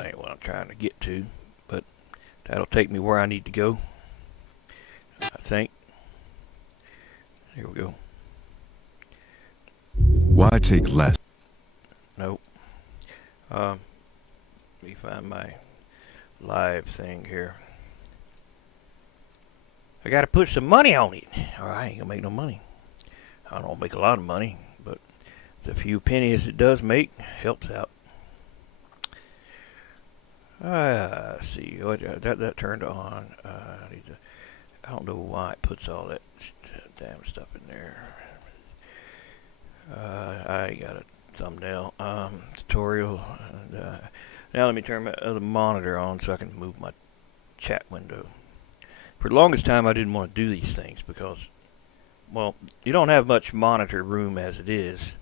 That ain't what I'm trying to get to, but that'll take me where I need to go, I think. Here we go. Why take less? Nope. Let me find my live thing here. I gotta put some money on it, or I ain't gonna make no money. I don't make a lot of money, but the few pennies it does make helps out. Let's see, that turned on. I don't know why it puts all that damn stuff in there. I got a thumbnail tutorial. Now let me turn my other monitor on so I can move my chat window. For the longest time I didn't want to do these things because, well, you don't have much monitor room as it is.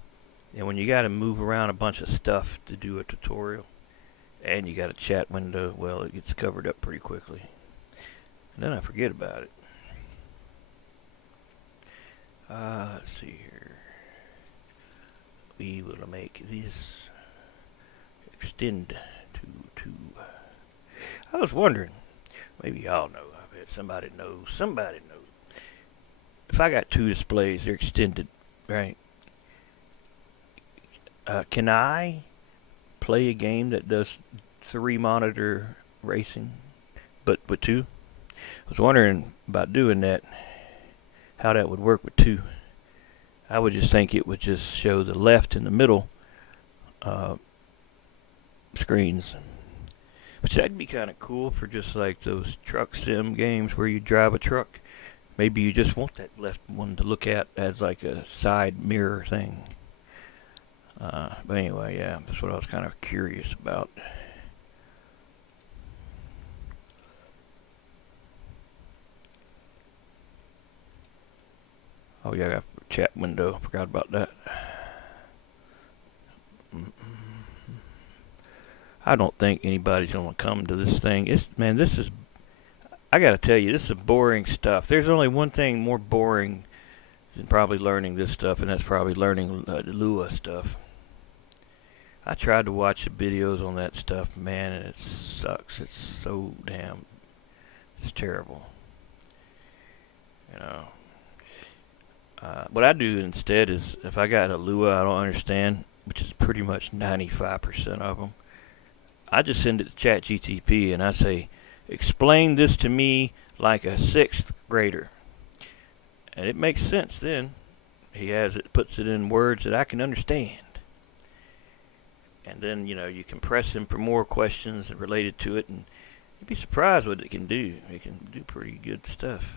And when you got to move around a bunch of stuff to do a tutorial, and you got a chat window, well, it gets covered up pretty quickly. And then I forget about it. Let's see here. We will make this extend to. I was wondering, maybe y'all know. I bet somebody knows. Somebody knows. If I got two displays, they're extended, right? Can I play a game that does 3 monitor racing, but with 2? I was wondering about doing that, how that would work with 2. I would just think it would just show the left and the middle screens, which that'd be kind of cool for just like those truck sim games where you drive a truck. Maybe you just want that left one to look at as like a side mirror thing. But anyway, yeah, that's what I was kind of curious about. Oh yeah, I got a chat window. Forgot about that. I don't think anybody's gonna come to this thing. This is. I gotta tell you, this is boring stuff. There's only one thing more boring than probably learning this stuff, and that's probably learning Lua stuff. I tried to watch the videos on that stuff, man, and it sucks. It's so damn. It's terrible. You know. What I do instead is, if I got a Lua I don't understand, which is pretty much 95% of them, I just send it to ChatGTP and I say, explain this to me like a 6th grader. And it makes sense then. He puts it in words that I can understand. And then, you can press him for more questions related to it, and you'd be surprised what it can do. It can do pretty good stuff.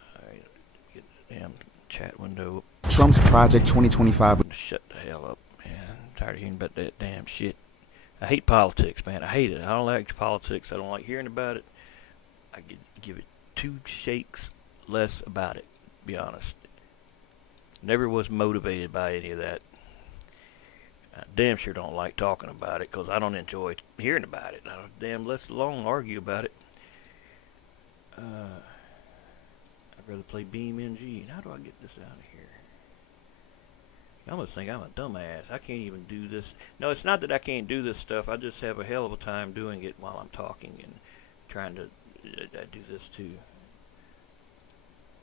Alright, get the damn chat window. Trump's Project 2025. Shut the hell up, man. I'm tired of hearing about that damn shit. I hate politics, man. I hate it. I don't like politics. I don't like hearing about it. I could give it 2 shakes less about it, to be honest. Never was motivated by any of that. I damn sure don't like talking about it because I don't enjoy hearing about it. Let alone argue about it. I'd rather play BeamNG. How do I get this out of here? You almost think I'm a dumbass. I can't even do this. No, it's not that I can't do this stuff. I just have a hell of a time doing it while I'm talking and trying to do this too.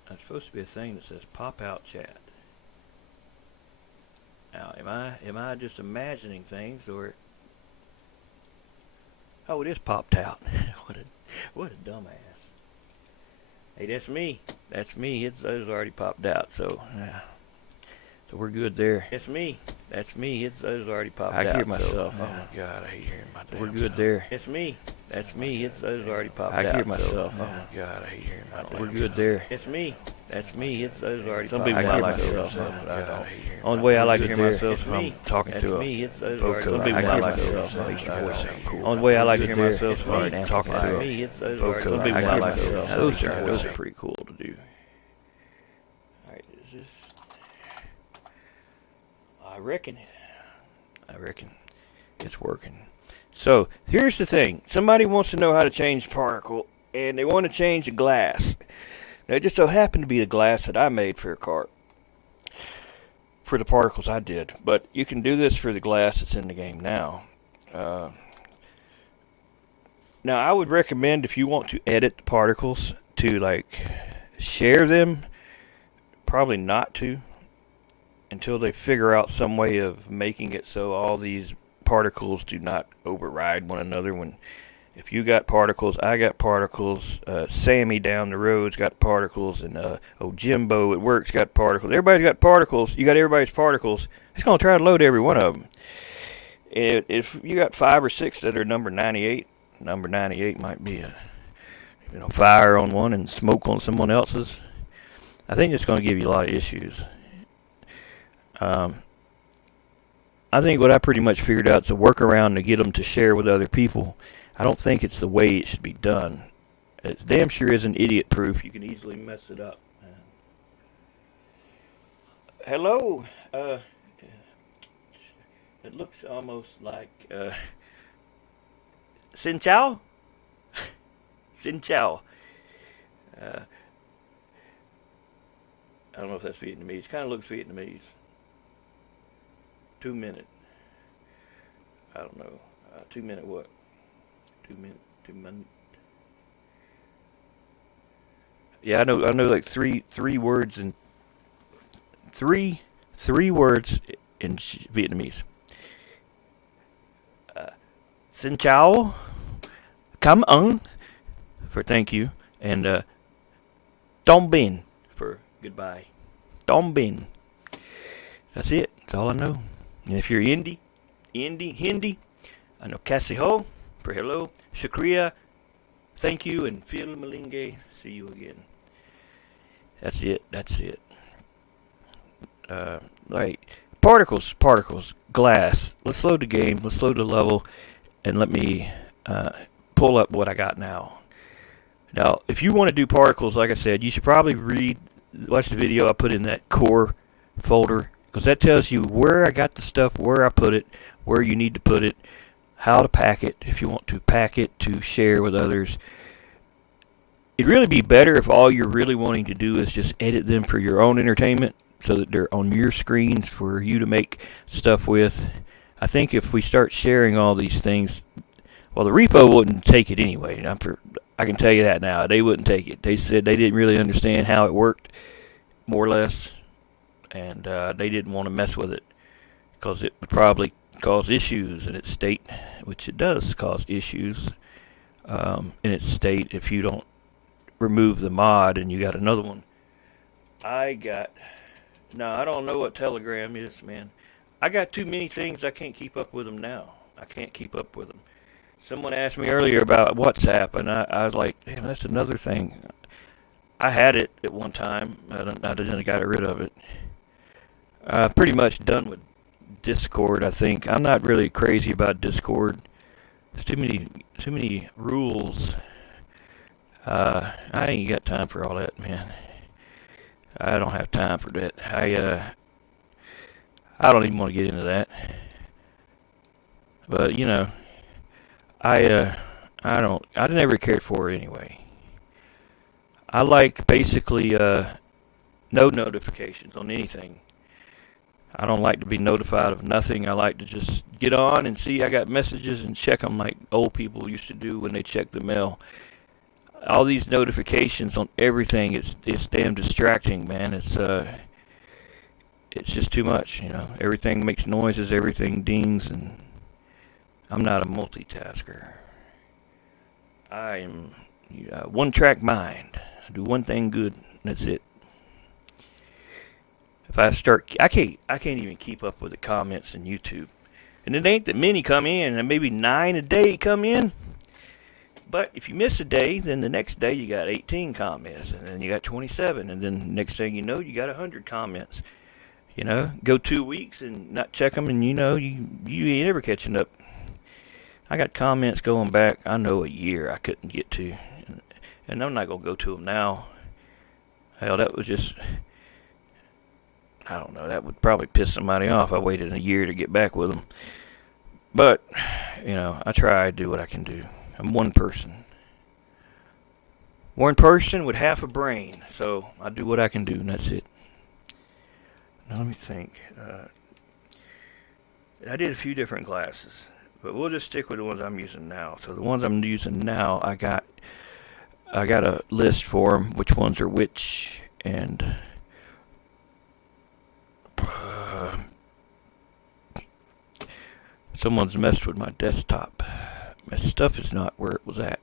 There's supposed to be a thing that says pop out chat. Now, am I just imagining things, or? Oh, it is popped out. what a dumbass. Hey, that's me. That's me. It's already popped out. So yeah. So we're good there. That's me. That's me. It's already popped out. I hear myself. So, oh my God, I hate hearing my damn. We're good self. There. It's me. That's me. It's already popped out. I hear myself. So, oh my God, I hate hearing my damn. We're good self. There. It's me. That's me. It's already popped out. Some people I like myself. Only way I like to hear myself is when I'm talking to a vocal. Some people I like myself. Makes your voice sound cool. Only way I like to hear myself is when I'm talking to a vocal. Some people I like myself. Those are pretty cool to do. Alright, is this? I reckon it's working. So here's the thing. Somebody wants to know how to change particle, and they want to change the glass. Now, it just so happened to be the glass that I made for a car. for the particles I did. But you can do this for the glass that's in the game now. Now, I would recommend if you want to edit the particles to like share them, probably not to until they figure out some way of making it so all these particles do not override one another. When if you got particles, I got particles, Sammy down the road's got particles, and Jimbo at work's got particles. Everybody's got particles. You got everybody's particles. It's going to try to load every one of them. And if you got 5 or 6 that are number 98, number 98 might be a fire on one and smoke on someone else's. I think it's going to give you a lot of issues. I think what I pretty much figured out is a workaround to get them to share with other people. I don't think it's the way it should be done. It damn sure isn't idiot proof. You can easily mess it up. Hello. It looks almost like Xin Chao. Xin Chao. I don't know if that's Vietnamese. Kind of looks Vietnamese. 2 minute. I don't know. 2 minute what? 2 minute. 2 minute. Yeah, I know. Like three words in three words in Vietnamese. Xin chào, cảm ơn for thank you, and Dong Bin for goodbye. Dong Bin. That's it. That's all I know. And if you're Hindi, I know Kasi Ho for hello, Shukriya, thank you, and Phil Malinge, see you again. That's it. Like particles, glass. Let's load the game. Let's load the level, and let me pull up what I got now. Now, if you want to do particles, like I said, you should probably watch the video I put in that core folder, because that tells you where I got the stuff, where I put it, where you need to put it, how to pack it, if you want to pack it to share with others. It'd really be better if all you're really wanting to do is just edit them for your own entertainment, so that they're on your screens for you to make stuff with. I think if we start sharing all these things, well, the repo wouldn't take it anyway. I can tell you that now. They wouldn't take it. They said they didn't really understand how it worked, more or less, and they didn't want to mess with it because it would probably cause issues in its state, which it does cause issues in its state if you don't remove the mod and you got another one. I don't know what Telegram is, man. I got too many things. I can't keep up with them now. I can't keep up with them. Someone asked me earlier about WhatsApp, and I was like, damn, that's another thing. I had it at one time. I didn't got rid of it. Pretty much done with Discord, I think. I'm not really crazy about Discord. There's too many rules. I ain't got time for all that, man. I don't have time for that. I don't even want to get into that. But I never cared for it anyway. I like basically no notifications on anything. I don't like to be notified of nothing. I like to just get on and see I got messages and check them like old people used to do when they checked the mail. All these notifications on everything, it's damn distracting, man. It's just too much, Everything makes noises, everything dings, and I'm not a multitasker. I am one-track mind. I do one thing good, and that's it. If I can't even keep up with the comments in YouTube. And it ain't that many come in, and maybe 9 a day come in. But if you miss a day, then the next day you got 18 comments, and then you got 27, and then next thing you know, you got 100 comments. Go 2 weeks and not check them, and you ain't ever catching up. I got comments going back, I know, a year I couldn't get to, and I'm not going to go to them now. Hell, that was just, I don't know, that would probably piss somebody off. I waited a year to get back with them. But, I try to do what I can do. I'm one person. One person with half a brain, so I do what I can do, and that's it. Now let me think. I did a few different glasses, but we'll just stick with the ones I'm using now. So the ones I'm using now, I got a list for them, which ones are which, and someone's messed with my desktop. My stuff is not where it was at.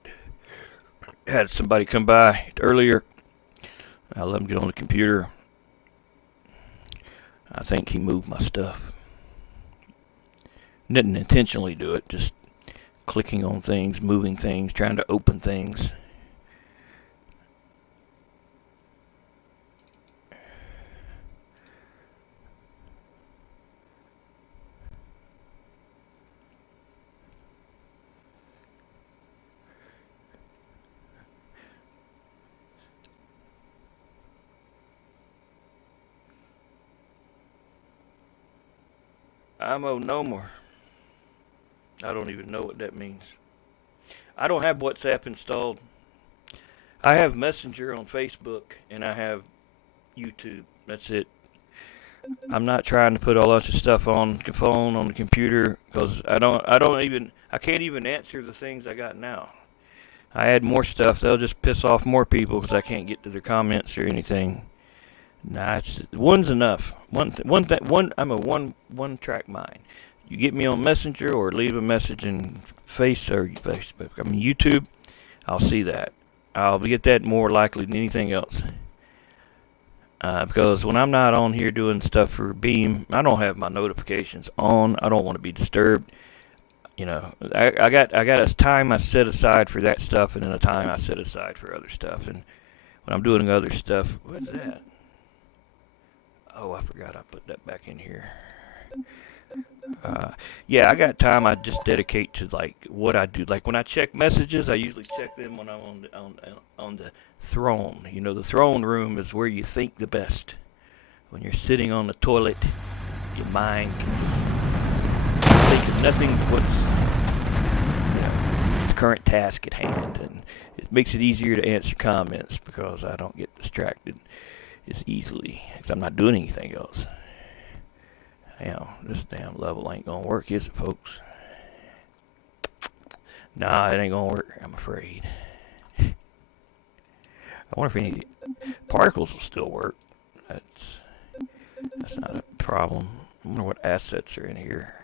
I had somebody come by earlier. I let him get on the computer. I think he moved my stuff. Didn't intentionally do it, just clicking on things, moving things, trying to open things. I'm no more. I don't even know what that means. I don't have WhatsApp installed. I have Messenger on Facebook, and I have YouTube. That's it. I'm not trying to put all that stuff on the phone, on the computer, because I can't even answer the things I got now. I add more stuff, they'll just piss off more people because I can't get to their comments or anything. Nah, one's enough. I'm a one-track mind. You get me on Messenger or leave a message in Facebook. I mean YouTube. I'll see that. I'll get that more likely than anything else. Because when I'm not on here doing stuff for Beam, I don't have my notifications on. I don't want to be disturbed. You know, I got a time I set aside for that stuff, and then a time I set aside for other stuff. And when I'm doing other stuff, what's that? Oh, I forgot I put that back in here. Yeah, I got time I just dedicate to like what I do. Like when I check messages, I usually check them when I'm on the throne. You know, the throne room is where you think the best. When you're sitting on the toilet, your mind can just think of nothing but what's the current task at hand, and it makes it easier to answer comments because I don't get distracted as easily because I'm not doing anything else. This damn level ain't gonna work, is it, folks? Nah, it ain't gonna work, I'm afraid. I wonder if any particles will still work. That's not a problem. I wonder what assets are in here.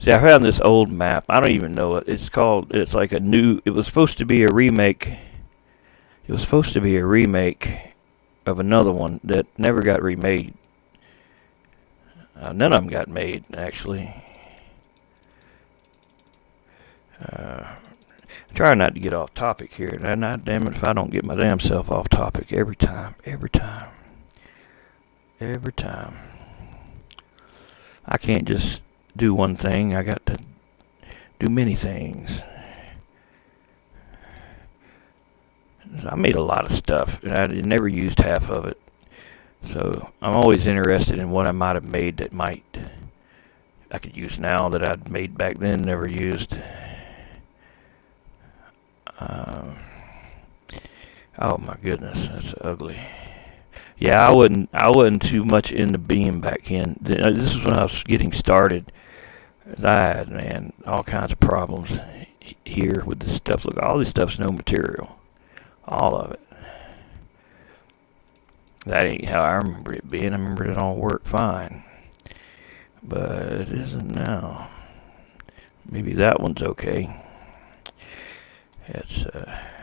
See, I found this old map. I don't even know it. It's like a new, it was supposed to be a remake. It was supposed to be a remake of another one that never got remade. None of them got made, actually. Try not to get off topic here. Not damn it if I don't get my damn self off topic every time. I can't just do one thing. I got to do many things. I made a lot of stuff, and I never used half of it. So I'm always interested in what I might have made that I could use now that I'd made back then, never used. Oh my goodness, that's ugly. Yeah, I wasn't too much into Beam back then. This is when I was getting started. I had, man, all kinds of problems here with this stuff. Look, all this stuff's no material. All of it. That ain't how I remember it being. I remember it all worked fine. But it isn't now. Maybe that one's okay.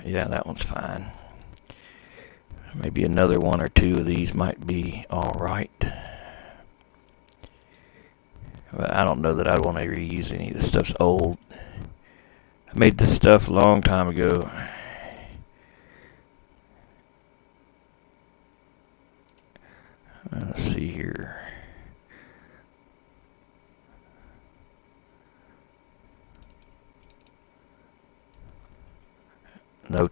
Yeah, that one's fine. Maybe another one or two of these might be alright. But I don't know that I'd want to reuse any of this stuff's old. I made this stuff a long time ago. Let's see here. No,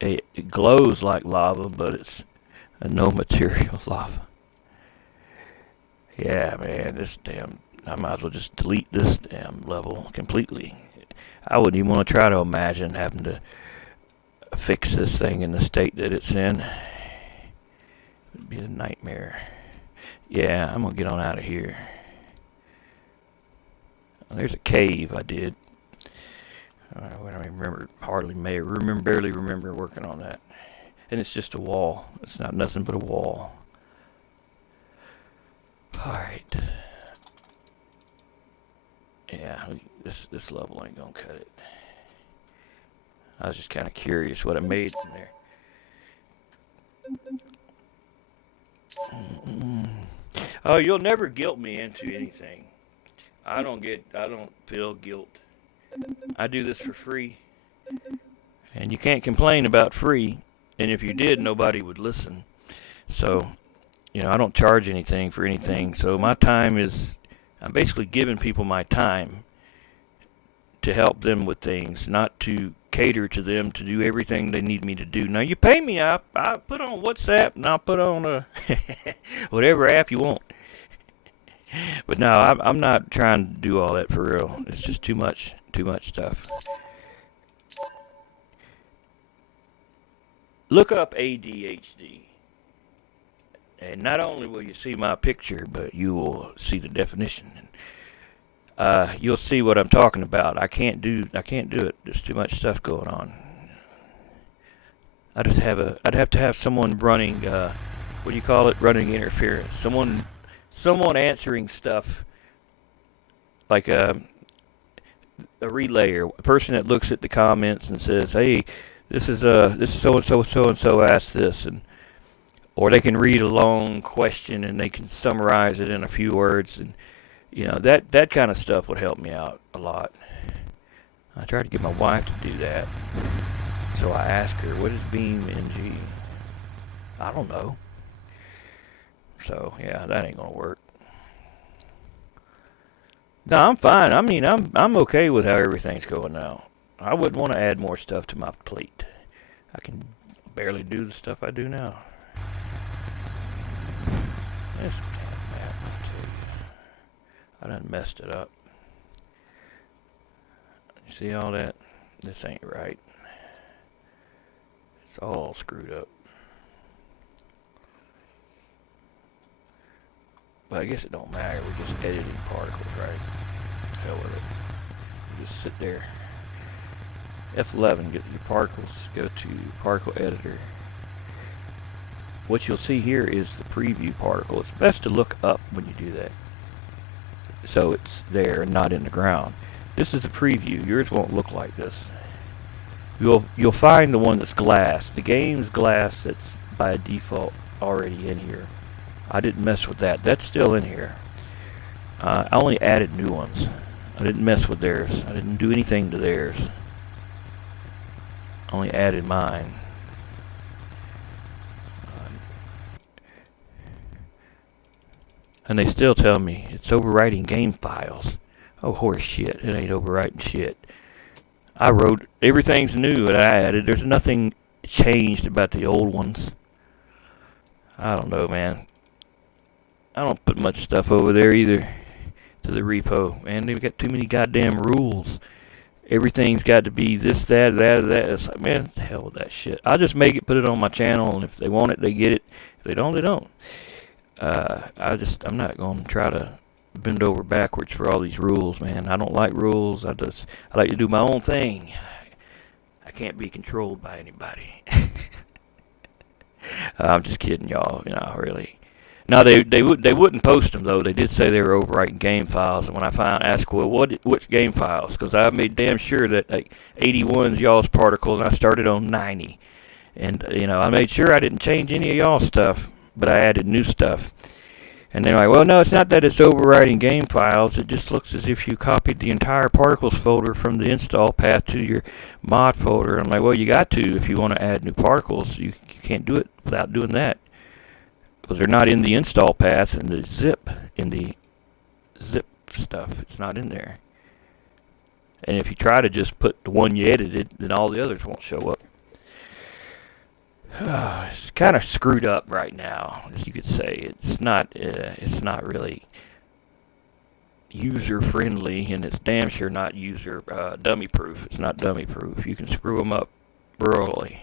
it glows like lava, but it's a no material lava. Yeah, man, I might as well just delete this damn level completely. I wouldn't even want to try to imagine having to fix this thing in the state that it's in. It'd be a nightmare. Yeah, I'm gonna get on out of here. There's a cave I did. I don't remember, barely remember working on that. And it's just a wall. It's not nothing but a wall. Alright. Yeah, this level ain't gonna cut it. I was just kind of curious what I made from there. Oh, you'll never guilt me into anything. I don't feel guilt. I do this for free. And you can't complain about free. And if you did, nobody would listen. So, I don't charge anything for anything. So my time I'm basically giving people my time to help them with things, not to cater to them to do everything they need me to do. Now, you pay me, I put on WhatsApp, and I'll put on whatever app you want. But no, I'm not trying to do all that for real. It's just too much stuff. Look up ADHD. And not only will you see my picture, but you will see the definition. You'll see what I'm talking about. I can't do it. There's too much stuff going on. I'd have to have someone running, what do you call it? Running interference. Someone answering stuff like a relayer, a person that looks at the comments and says, "Hey, this is so and so asked this," or they can read a long question and they can summarize it in a few words, and that kind of stuff would help me out a lot. I tried to get my wife to do that, so I asked her, "What is Beam NG?" I don't know. So yeah, that ain't gonna work. No, I'm fine. I mean, I'm okay with how everything's going now. I wouldn't want to add more stuff to my plate. I can barely do the stuff I do now. This damn map, I tell you. I done messed it up. You see all that? This ain't right. It's all screwed up. But I guess it don't matter. We're just editing particles, right? Hell with it. You just sit there. F11, get your particles. Go to particle editor. What you'll see here is the preview particle. It's best to look up when you do that, so it's there and not in the ground. This is the preview. Yours won't look like this. You'll find the one that's glass. The game's glass that's by default already in here. I didn't mess with that. That's still in here. I only added new ones. I didn't mess with theirs. I didn't do anything to theirs. I only added mine. And they still tell me it's overwriting game files. Oh, horse shit. It ain't overwriting shit. I wrote everything's new that I added. There's nothing changed about the old ones. I don't know, man. I don't put much stuff over there either to the repo. Man, they've got too many goddamn rules. Everything's got to be this, that. It's like, man, the hell with that shit. I'll just make it, put it on my channel, and if they want it, they get it. If they don't, they don't. I'm not going to try to bend over backwards for all these rules, man. I don't like rules. I like to do my own thing. I can't be controlled by anybody. I'm just kidding, y'all. Really. No, they wouldn't post them though. They did say they were overwriting game files, and when I asked, well, which game files? Because I made damn sure that like 81's y'all's particle, and I started on 90, and I made sure I didn't change any of y'all's stuff, but I added new stuff. And they're like, well, no, it's not that it's overwriting game files. It just looks as if you copied the entire particles folder from the install path to your mod folder. I'm like, well, you got to if you want to add new particles. You can't do it without doing that, because they're not in the install path and the zip stuff. It's not in there. And if you try to just put the one you edited, then all the others won't show up. It's kind of screwed up right now, as you could say. It's not really user friendly, and it's damn sure not dummy proof. It's not dummy proof. You can screw them up royally.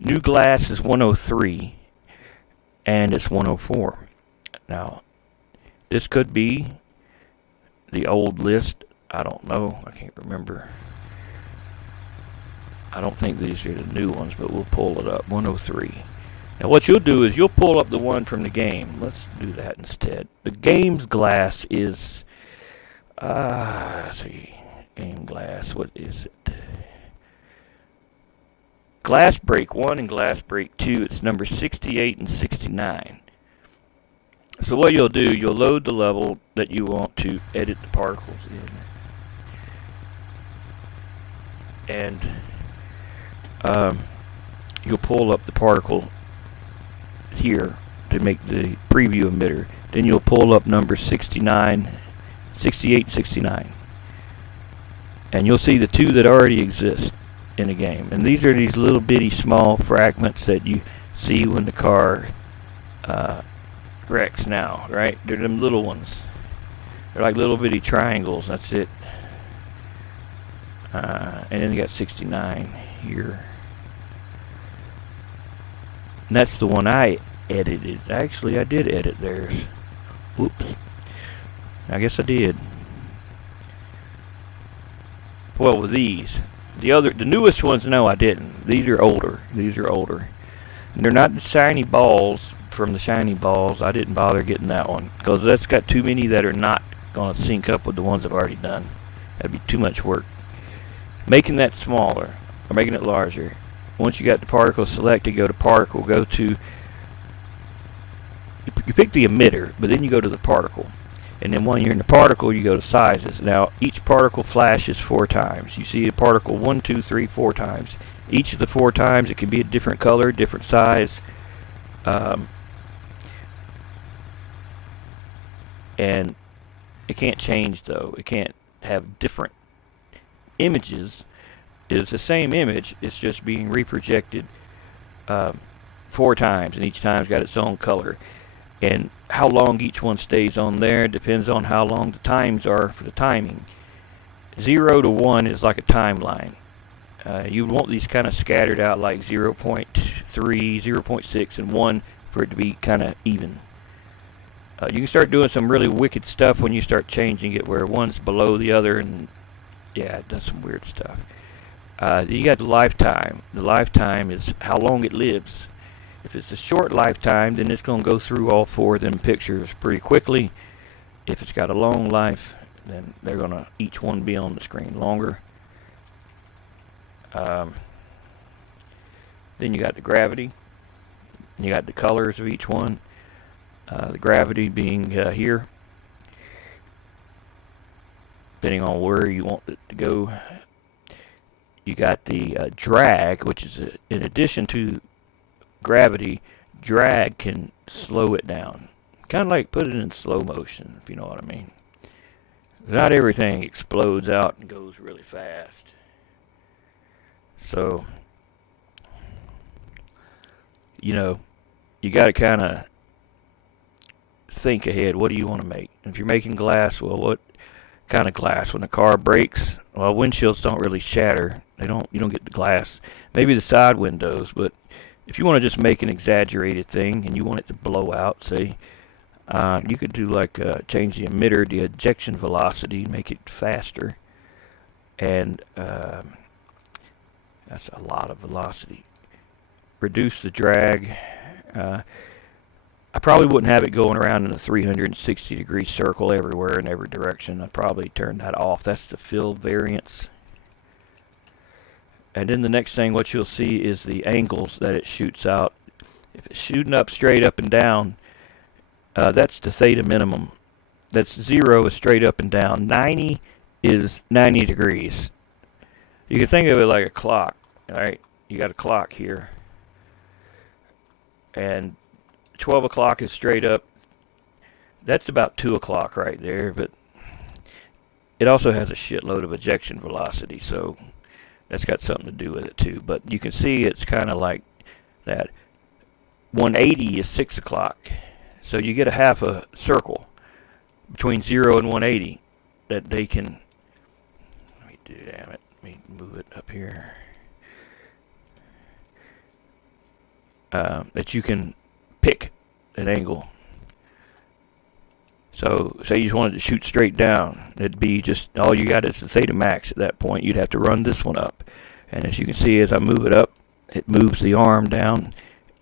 New glass is 103, and it's 104. Now, this could be the old list. I don't know. I can't remember. I don't think these are the new ones, but we'll pull it up. 103. Now, what you'll do is you'll pull up the one from the game. Let's do that instead. The game's glass is, let's see, game glass. What is it? Glass break 1 and glass break 2. It's number 68 and 69. So what you'll do, you'll load the level that you want to edit the particles in. And you'll pull up the particle here to make the preview emitter. Then you'll pull up number 69, 68, 69. And you'll see the two that already exist in the game. And these are these little bitty small fragments that you see when the car wrecks now, right? They're them little ones. They're like little bitty triangles, that's it. And then you got 69 here. And that's the one I edited. Actually, I did edit theirs. Whoops. I guess I did. Well, with these. The newest ones, no, I didn't. These are older. And they're not the shiny balls from the shiny balls. I didn't bother getting that one because that's got too many that are not going to sync up with the ones I've already done. That'd be too much work. Making that smaller or making it larger. Once you got the particle selected, go to particle, go to, you pick the emitter, but then you go to the particle. And then when you're in the particle, you go to sizes. Now, each particle flashes 4 times. You see a particle 1, 2, 3, 4 times. Each of the 4 times, it can be a different color, different size. And it can't change, though. It can't have different images. It's the same image. It's just being reprojected 4 times, and each time's got its own color. And how long each one stays on there depends on how long the times are for the timing. 0 to 1 is like a timeline. You want these kind of scattered out like 0.3, 0.6, and 1 for it to be kind of even. You can start doing some really wicked stuff when you start changing it where one's below the other, and yeah, it does some weird stuff. You got the lifetime. The lifetime is how long it lives. If it's a short lifetime, then it's going to go through all 4 of them pictures pretty quickly. If it's got a long life, then they're going to each one be on the screen longer. Then you got the gravity. You got the colors of each one. The gravity being here, depending on where you want it to go. You got the drag, which is in addition to gravity, drag can slow it down. Kind of like put it in slow motion, if you know what I mean. Not everything explodes out and goes really fast. So, you know, you got to kind of think ahead. What do you want to make? If you're making glass, well, what kind of glass? When the car breaks, well, windshields don't really shatter. You don't get the glass. Maybe the side windows, but if you want to just make an exaggerated thing and you want it to blow out, say, you could do like change the emitter, the ejection velocity, make it faster, and that's a lot of velocity. Reduce the drag. I probably wouldn't have it going around in a 360-degree circle everywhere in every direction. I'd probably turn that off. That's the fill variance. And then the next thing, what you'll see is the angles that it shoots out. If it's shooting up straight up and down, that's the theta minimum. That's 0 is straight up and down. 90 is 90 degrees. You can think of it like a clock, all right? You got a clock here. And 12 o'clock is straight up. That's about 2 o'clock right there, but it also has a shitload of ejection velocity, so that's got something to do with it too. But you can see it's kind of like that. 180 is 6 o'clock. So you get a half a circle between 0 and 180 that they can, let me move it up here. that you can pick an angle. So say you just wanted to shoot straight down, it'd be just, all you got is the theta max at that point. You'd have to run this one up. And as you can see, as I move it up, it moves the arm down,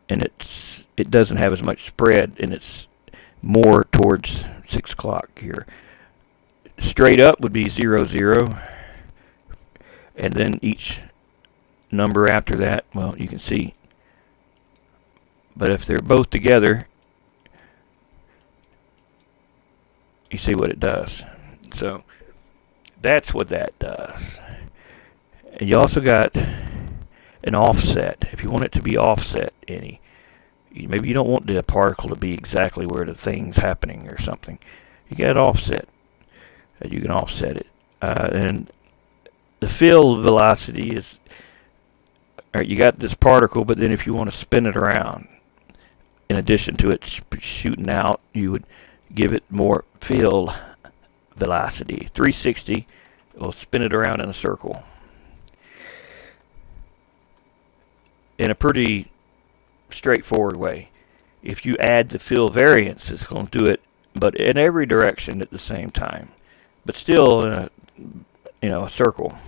and it doesn't have as much spread, and it's more towards 6 o'clock here. Straight up would be 0, 0. And then each number after that, well, you can see. But if they're both together, you see what it does. So that's what that does. And you also got an offset. If you want it to be offset maybe you don't want the particle to be exactly where the thing's happening or something, you got offset. You can offset it. And the field velocity is, alright, you got this particle, but then if you want to spin it around, in addition to it shooting out, you would give it more field velocity. 360 will spin it around in a circle. In a pretty straightforward way. If you add the field variance, it's going to do it, but in every direction at the same time. But still in a circle.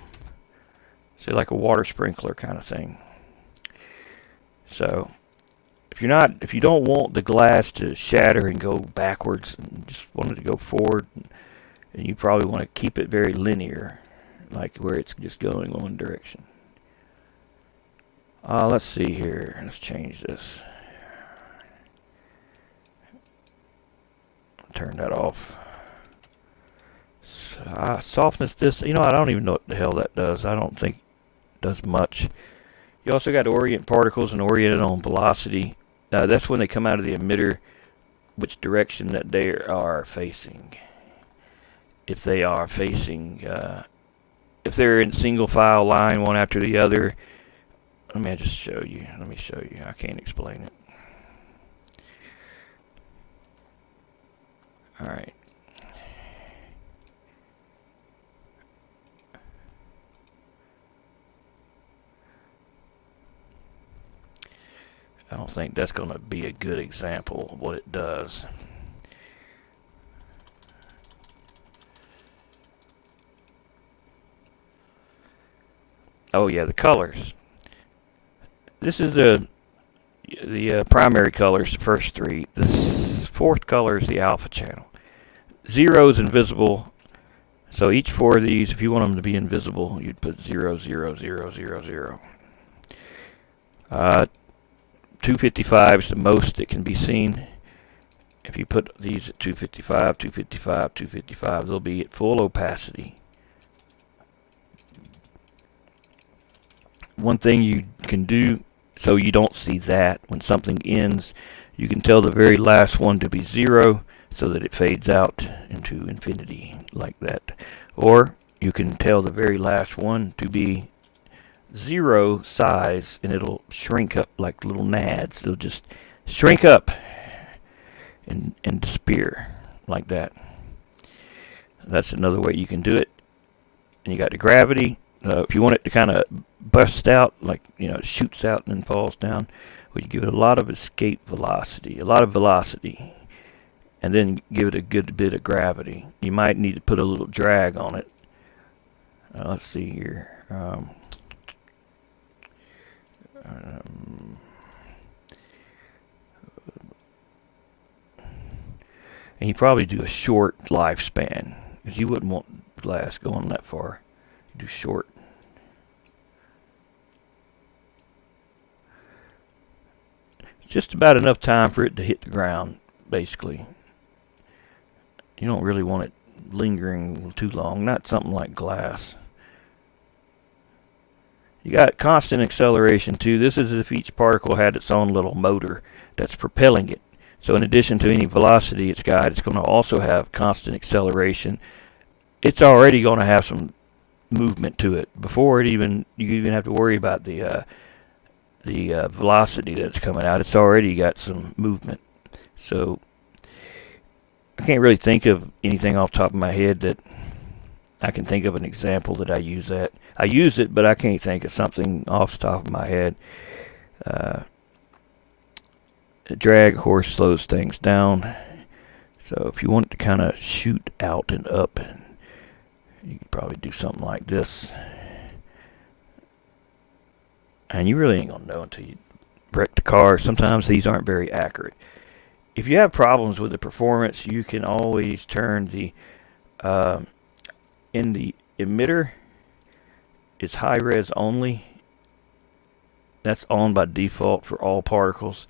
Say like a water sprinkler kind of thing. So if you don't want the glass to shatter and go backwards, and just want it to go forward, and you probably want to keep it very linear, like where it's just going one direction. Let's see here. Let's change this. Turn that off. Softness distance. I don't even know what the hell that does. I don't think it does much. You also got orient particles and oriented on velocity. That's when they come out of the emitter, which direction that they are facing. If they are facing, if they're in single file line, one after the other. Let me just show you. Let me show you. I can't explain it. All right. I don't think that's going to be a good example of what it does. Oh yeah, the colors. This is the primary colors, the first three. This fourth color is the alpha channel. 0 is invisible. So each 4 of these, if you want them to be invisible, you'd put 0, 0, 0, 0, 0. 255 is the most that can be seen. If you put these at 255, 255, 255, they'll be at full opacity. One thing you can do so you don't see that when something ends, you can tell the very last one to be 0 so that it fades out into infinity like that. Or you can tell the very last one to be 0 size, and it'll shrink up like little nads. They'll just shrink up and disappear like that. That's another way you can do it. And you got the gravity. If you want it to kind of bust out, like, it shoots out and then falls down, well, you give it a lot of escape velocity, a lot of velocity, and then give it a good bit of gravity. You might need to put a little drag on it. Let's see here. And you probably do a short lifespan, because you wouldn't want glass going that far. You do short. Just about enough time for it to hit the ground, basically. You don't really want it lingering too long, not something like glass. You got constant acceleration too. This is if each particle had its own little motor that's propelling it. So in addition to any velocity it's got, it's going to also have constant acceleration. It's already going to have some movement to it before you even have to worry about the velocity that's coming out. It's already got some movement. So I can't really think of anything off the top of my head that I can think of an example that I use that. I use it, but I can't think of something off the top of my head. The drag, of course, slows things down. So if you want it to kind of shoot out and up, you could probably do something like this. And you really ain't gonna know until you wreck the car. Sometimes these aren't very accurate. If you have problems with the performance, you can always turn the in the emitter, it's high res only. That's on by default for all particles.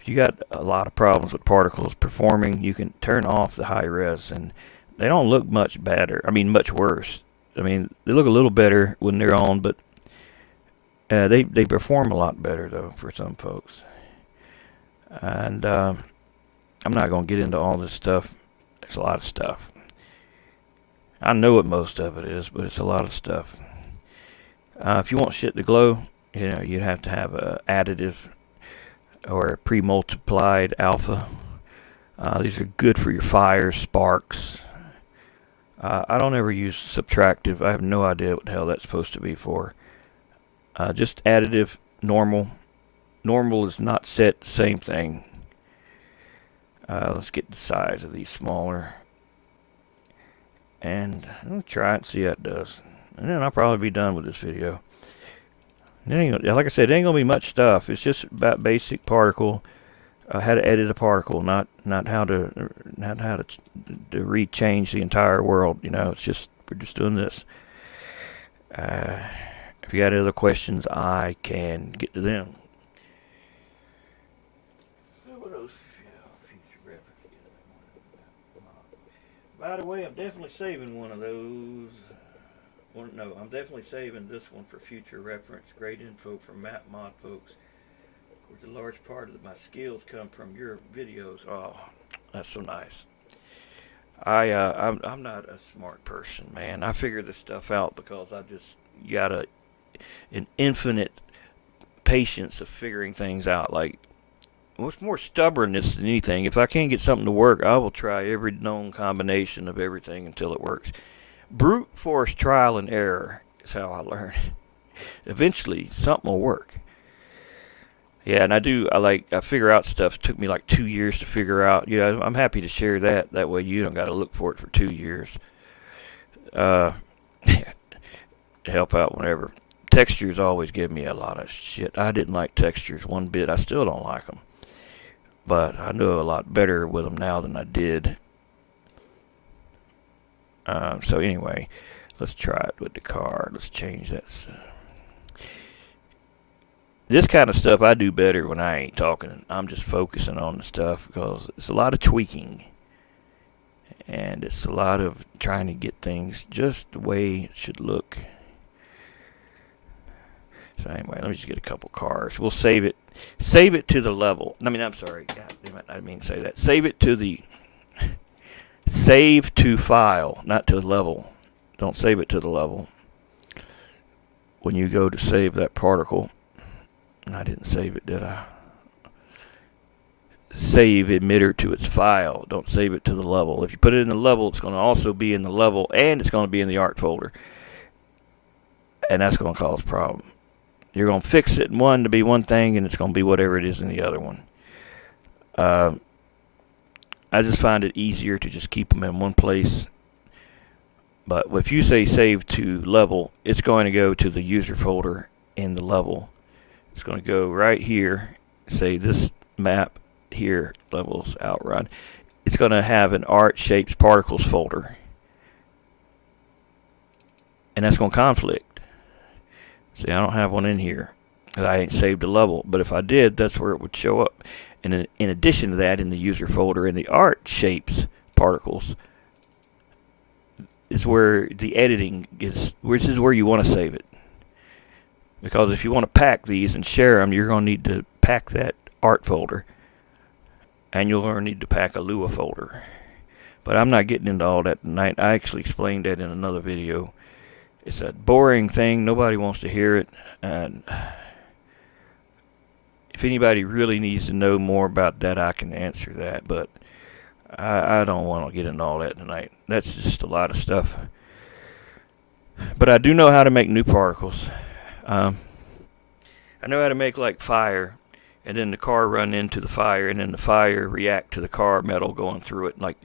If you got a lot of problems with particles performing, you can turn off the high res, and they don't look much better. I mean, much worse. I mean, they look a little better when they're on, but they perform a lot better though for some folks. And I'm not gonna get into all this stuff. There's a lot of stuff. I know what most of it is, but it's a lot of stuff. If you want shit to glow, you know, you'd have to have a additive or a pre-multiplied alpha. These are good for your fires, sparks. I don't ever use subtractive. I have no idea what the hell that's supposed to be for. Just additive, normal. Normal is not set, same thing. Let's get the size of these smaller. And I'll try it and see how it does. And then I'll probably be done with this video. Like I said, it ain't gonna be much stuff. It's just about basic particle, how to edit a particle, not how to rechange the entire world. You know, it's just we're just doing this. If you got other questions, I can get to them. By the way, I'm definitely saving one of those. No, I'm definitely saving this one for future reference. Great info from Map Mod folks. Of course, a large part of my skills come from your videos. Oh, that's so nice. I'm not a smart person, man. I figure this stuff out because I just got an infinite patience of figuring things out. Like, what's more stubbornness than anything? If I can't get something to work, I will try every known combination of everything until it works. Brute force trial and error is how I learn. Eventually, something will work. Yeah, and I figure out stuff. It took me like 2 years to figure out. Yeah, I'm happy to share that. That way you don't got to look for it for 2 years. Help out whenever. Textures always give me a lot of shit. I didn't like textures one bit. I still don't like them. But I know a lot better with them now than I did. So anyway, let's try it with the car. Let's change that. This kind of stuff I do better when I ain't talking. I'm just focusing on the stuff because it's a lot of tweaking. And it's a lot of trying to get things just the way it should look. So anyway, let me just get a couple cars. We'll save it. Save it to the level. I mean, I'm sorry. God damn it, I didn't mean to say that. Save it to the... Save to file, not to level. Don't save it to the level. When you go to save that particle, and I didn't save it, did I? Save emitter to its file. Don't save it to the level. If you put it in the level, it's going to also be in the level, and it's going to be in the art folder. And that's going to cause a problem. You're going to fix it in one to be one thing, and it's going to be whatever it is in the other one. I just find it easier to just keep them in one place. But if you say save to level, it's going to go to the user folder in the level. It's going to go right here. Say this map here, levels outrun. It's going to have an art shapes particles folder. And that's going to conflict. See, I don't have one in here. I ain't saved a level. But if I did, that's where it would show up. And in addition to that, in the user folder, in the art shapes particles, is where the editing is. Which is where you want to save it. Because if you want to pack these and share them, you're going to need to pack that art folder. And you'll need to pack a Lua folder. But I'm not getting into all that tonight. I actually explained that in another video. It's a boring thing. Nobody wants to hear it. And if anybody really needs to know more about that, I can answer that. But I don't want to get into all that tonight. That's just a lot of stuff. But I do know how to make new particles. I know how to make like fire. and then the car run into the fire, and then the fire react to the car metal going through it like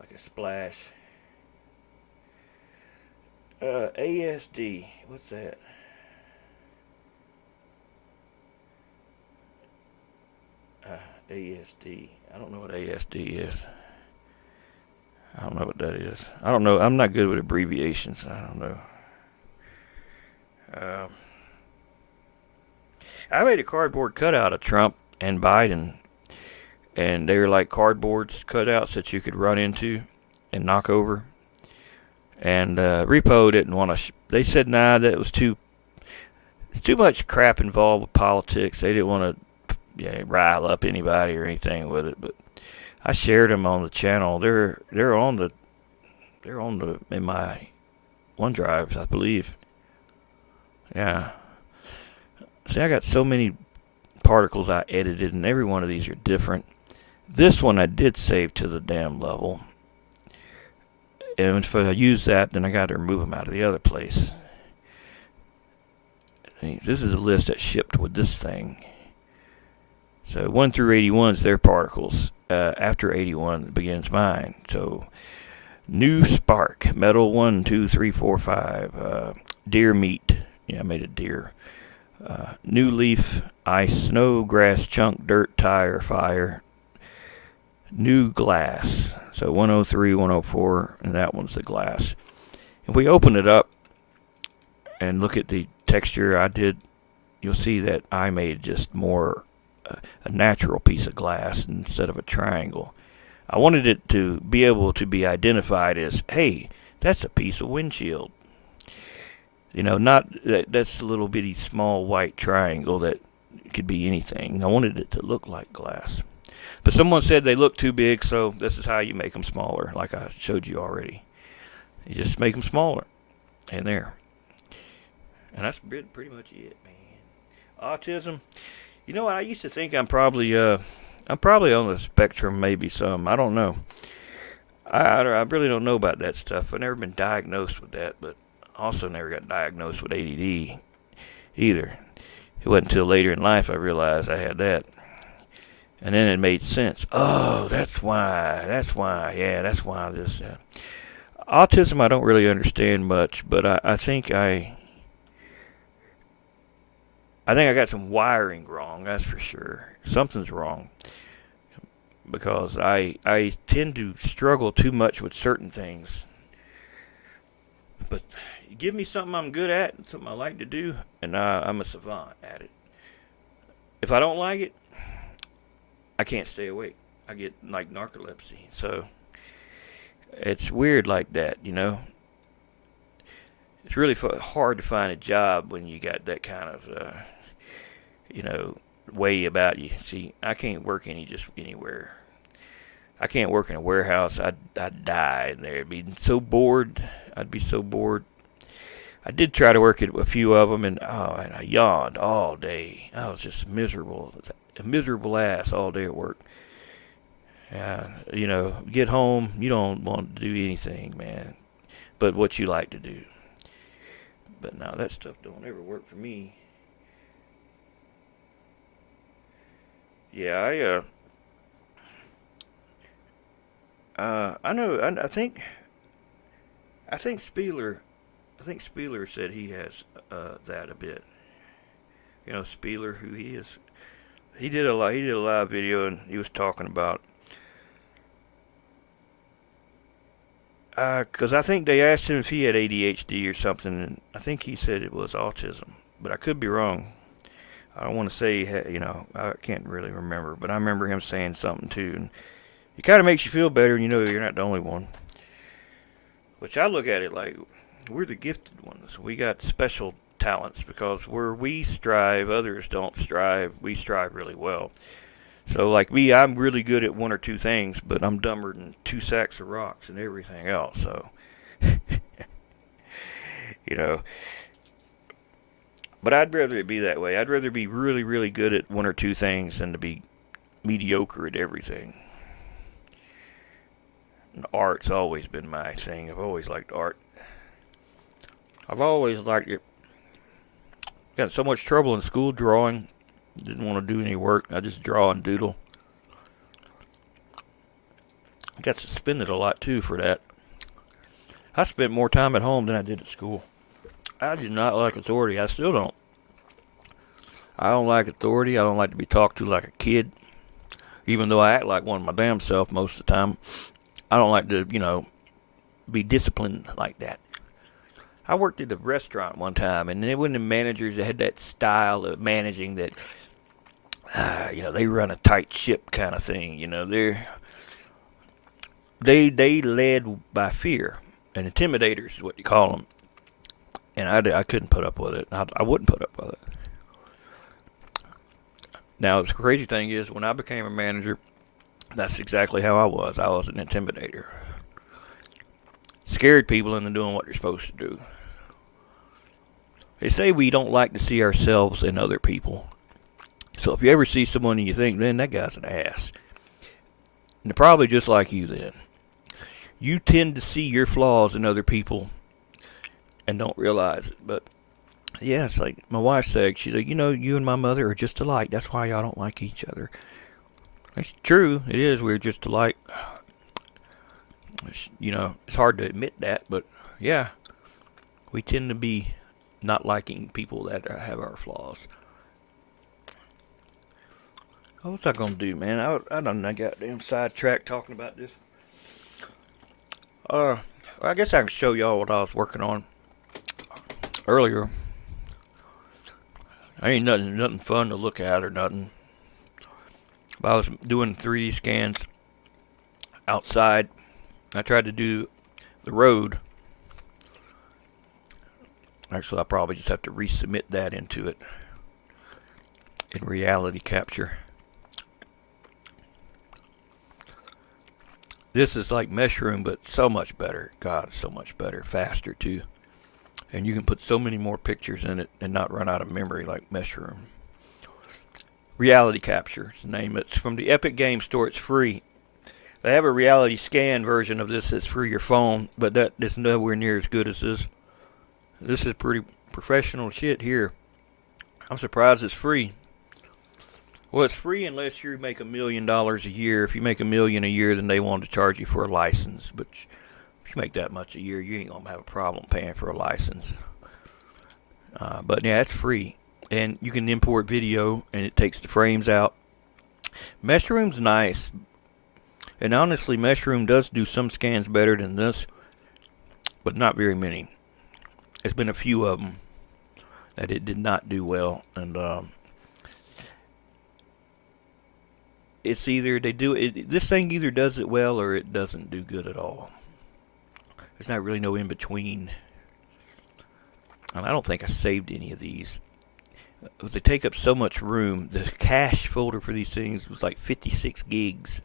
a splash. ASD, what's that? ASD. I don't know what ASD is. I don't know what that is. I don't know. I'm not good with abbreviations. I don't know. I made a cardboard cutout of Trump and Biden, and they were like cardboards cutouts that you could run into and knock over. And Repo didn't want to. They said nah, that was too much crap involved with politics. They didn't want to rile up anybody or anything with it. But I shared them on the channel. They're on the in my OneDrives, I believe. Yeah. See, I got so many particles I edited, and every one of these are different. This one I did save to the damn level. And if I use that, then I got to remove them out of the other place. This is a list that shipped with this thing. So 1 through 81 is their particles. After 81 begins mine. So new spark, metal 1, 2, 3, 4, 5. Deer meat. Yeah, I made a deer. New leaf, ice, snow, grass, chunk, dirt, tire, fire. New glass. So 103, 104, and that one's the glass. If we open it up and look at the texture I did, you'll see that I made just more a natural piece of glass instead of a triangle. I wanted it to be able to be identified as, hey, that's a piece of windshield. You know, not that's a little bitty small white triangle that could be anything. I wanted it to look like glass. But someone said they look too big, so this is how you make them smaller, like I showed you already. You just make them smaller. And there. And that's pretty much it, man. Autism. You know what? I used to think I'm probably on the spectrum, maybe some. I don't know. I really don't know about that stuff. I've never been diagnosed with that, but also never got diagnosed with ADD either. It wasn't until later in life I realized I had that. And then it made sense. Oh, that's why. Yeah, that's why this. Autism I don't really understand much, but I think I got some wiring wrong, that's for sure. Something's wrong. Because I tend to struggle too much with certain things. But give me something I'm good at, something I like to do, and I'm a savant at it. If I don't like it, I can't stay awake. I get like narcolepsy. So it's weird like that, you know. It's really hard to find a job when you got that kind of, way about you. See, I can't work anywhere. I can't work in a warehouse. I'd die in there. I'd be so bored. I'd be so bored. I did try to work at a few of them, and I yawned all day. I was just miserable. A miserable ass all day at work. Get home, you don't want to do anything, man, but what you like to do. But no, that stuff don't ever work for me. Yeah, I know. I think Spieler said he has that a bit. You know, Spieler, who he is. He did a live video, and he was talking about. Because I think they asked him if he had ADHD or something, and I think he said it was autism, but I could be wrong. I don't want to say, I can't really remember, but I remember him saying something too, and it kind of makes you feel better, and you know you're not the only one. Which I look at it like, we're the gifted ones. We got special talents, because where we strive, others don't strive. We strive really well. So like me, I'm really good at one or two things, but I'm dumber than 2 sacks of rocks and everything else. So, but I'd rather it be that way. I'd rather be really, really good at one or two things than to be mediocre at everything. And art's always been my thing. I've always liked art. I've always liked it. Got so much trouble in school drawing. Didn't want to do any work. I just draw and doodle. I got suspended a lot too for that. I spent more time at home than I did at school. I did not like authority. I still don't. I don't like authority. I don't like to be talked to like a kid. Even though I act like one of my damn self most of the time. I don't like to, be disciplined like that. I worked at a restaurant one time, and there were the managers that had that style of managing that, they run a tight ship kind of thing. They led by fear, and intimidators is what you call them. And I couldn't put up with it. I wouldn't put up with it. Now, the crazy thing is, when I became a manager, that's exactly how I was. I was an intimidator. Scared people into doing what they're supposed to do. They say we don't like to see ourselves in other people. So if you ever see someone and you think, man, that guy's an ass, and they're probably just like you then. You tend to see your flaws in other people and don't realize it. But yeah, it's like my wife said. She's like, you and my mother are just alike. That's why y'all don't like each other. It's true. It is. We're just alike. It's hard to admit that, but yeah, we tend to be not liking people that have our flaws. Oh, what's I gonna do, man? I done goddamn sidetracked talking about this. I guess I can show y'all what I was working on earlier. I ain't nothing fun to look at or nothing. But I was doing 3D scans outside. I tried to do the road. Actually, I probably just have to resubmit that into it in reality capture. This is like Mushroom, but so much better. God, so much better. Faster, too. And you can put so many more pictures in it and not run out of memory like Mushroom. Reality capture is the name. It's from the Epic Game Store. It's free. They have a reality scan version of this that's for your phone, but that is nowhere near as good as this. This is pretty professional shit here. I'm surprised it's free. Well, it's free unless you make $1 million a year. If you make $1 million a year, then they want to charge you for a license. But if you make that much a year, you ain't gonna have a problem paying for a license. But yeah, it's free, and you can import video, and it takes the frames out. Mushroom's nice, and honestly, Mushroom does do some scans better than this, but not very many. There's been a few of them that it did not do well, and it's either they do it. This thing either does it well or it doesn't do good at all. There's not really no in between, and I don't think I saved any of these. They take up so much room. The cache folder for these things was like 56 gigs.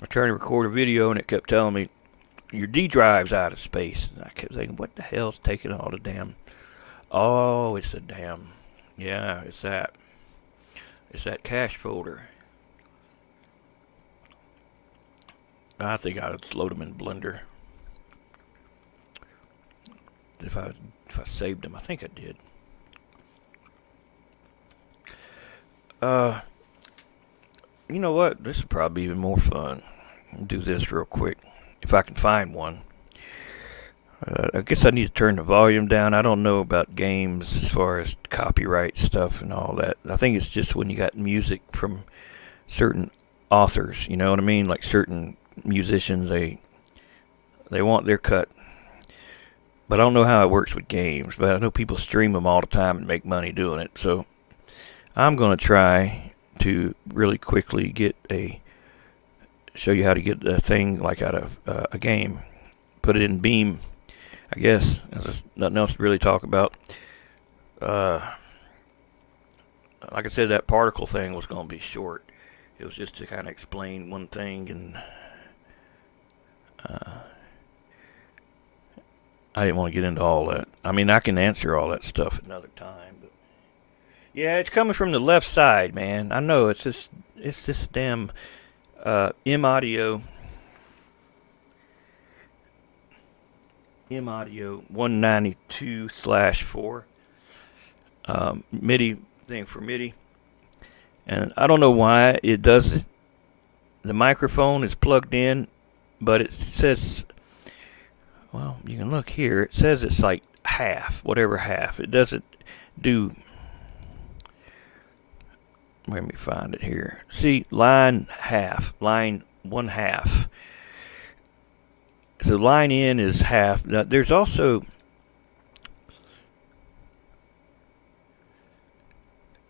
I tried to record a video and it kept telling me your D drive's out of space. And I kept thinking, what the hell's taking all the damn? Oh, it's a damn. Yeah, it's that. It's that cache folder. I think I would load them in Blender. If I saved them, I think I did. You know what? This would probably be even more fun. I'll do this real quick, if I can find one. I guess I need to turn the volume down. I don't know about games as far as copyright stuff and all that. I think it's just when you got music from certain authors, you know what I mean? Like certain musicians, they want their cut. But I don't know how it works with games, but I know people stream them all the time and make money doing it. So I'm going to try to really quickly show you how to get a thing like out of a game. Put it in Beam, I guess. There's nothing else to really talk about. Like I said, that particle thing was going to be short. It was just to kind of explain one thing, and I didn't want to get into all that. I mean, I can answer all that stuff another time, but yeah, it's coming from the left side, man. I know it's this damn M audio 192/4 MIDI thing for MIDI. And I don't know why it does it. The microphone is plugged in, but it says, well, you can look here. It says it's like half, whatever half. It doesn't do. Let me find it here. See, line half, line 1/2. So line in is half. Now, there's also,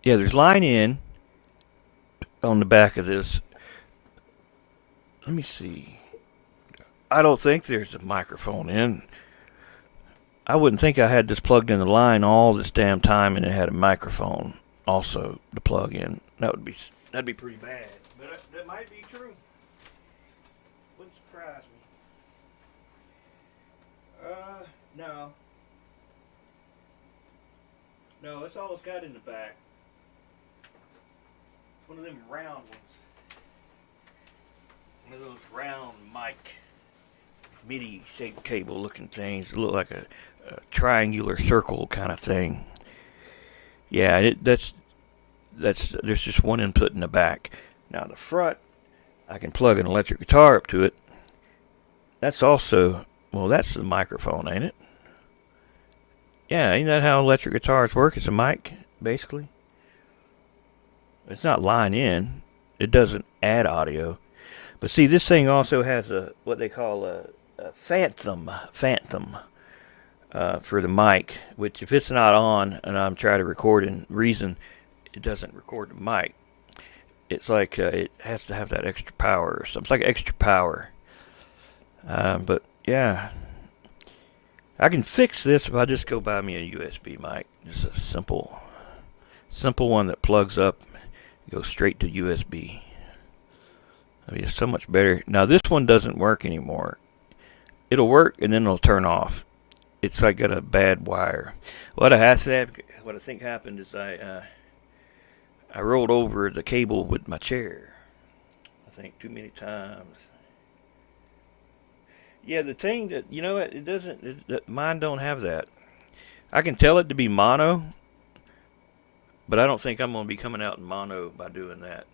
yeah, there's line in on the back of this. Let me see. I don't think there's a microphone in. I wouldn't think I had this plugged in the line all this damn time and it had a microphone also to plug in. That'd be pretty bad. But that might be true. Wouldn't surprise me. No. No, that's all it's got in the back. It's one of them round ones. One of those round mic MIDI shaped cable looking things. Look like a triangular circle kind of thing. Yeah, there's just one input in the back. Now the front, I can plug an electric guitar up to it. That's also, well, that's the microphone, ain't it? Yeah, ain't that how electric guitars work? It's a mic, basically. It's not line in. It doesn't add audio. But see, this thing also has what they call a phantom for the mic, which if it's not on and I'm trying to record in Reason, it doesn't record the mic. It's like it has to have that extra power or something. It's like extra power. But yeah, I can fix this if I just go buy me a USB mic. Just a simple one that plugs up, goes straight to USB. I mean, it's so much better. Now this one doesn't work anymore. It'll work and then it'll turn off. It's like got a bad wire. What I think happened is I rolled over the cable with my chair. I think too many times. Yeah, the thing that, you know what, it doesn't, mine don't have that. I can tell it to be mono, but I don't think I'm going to be coming out in mono by doing that.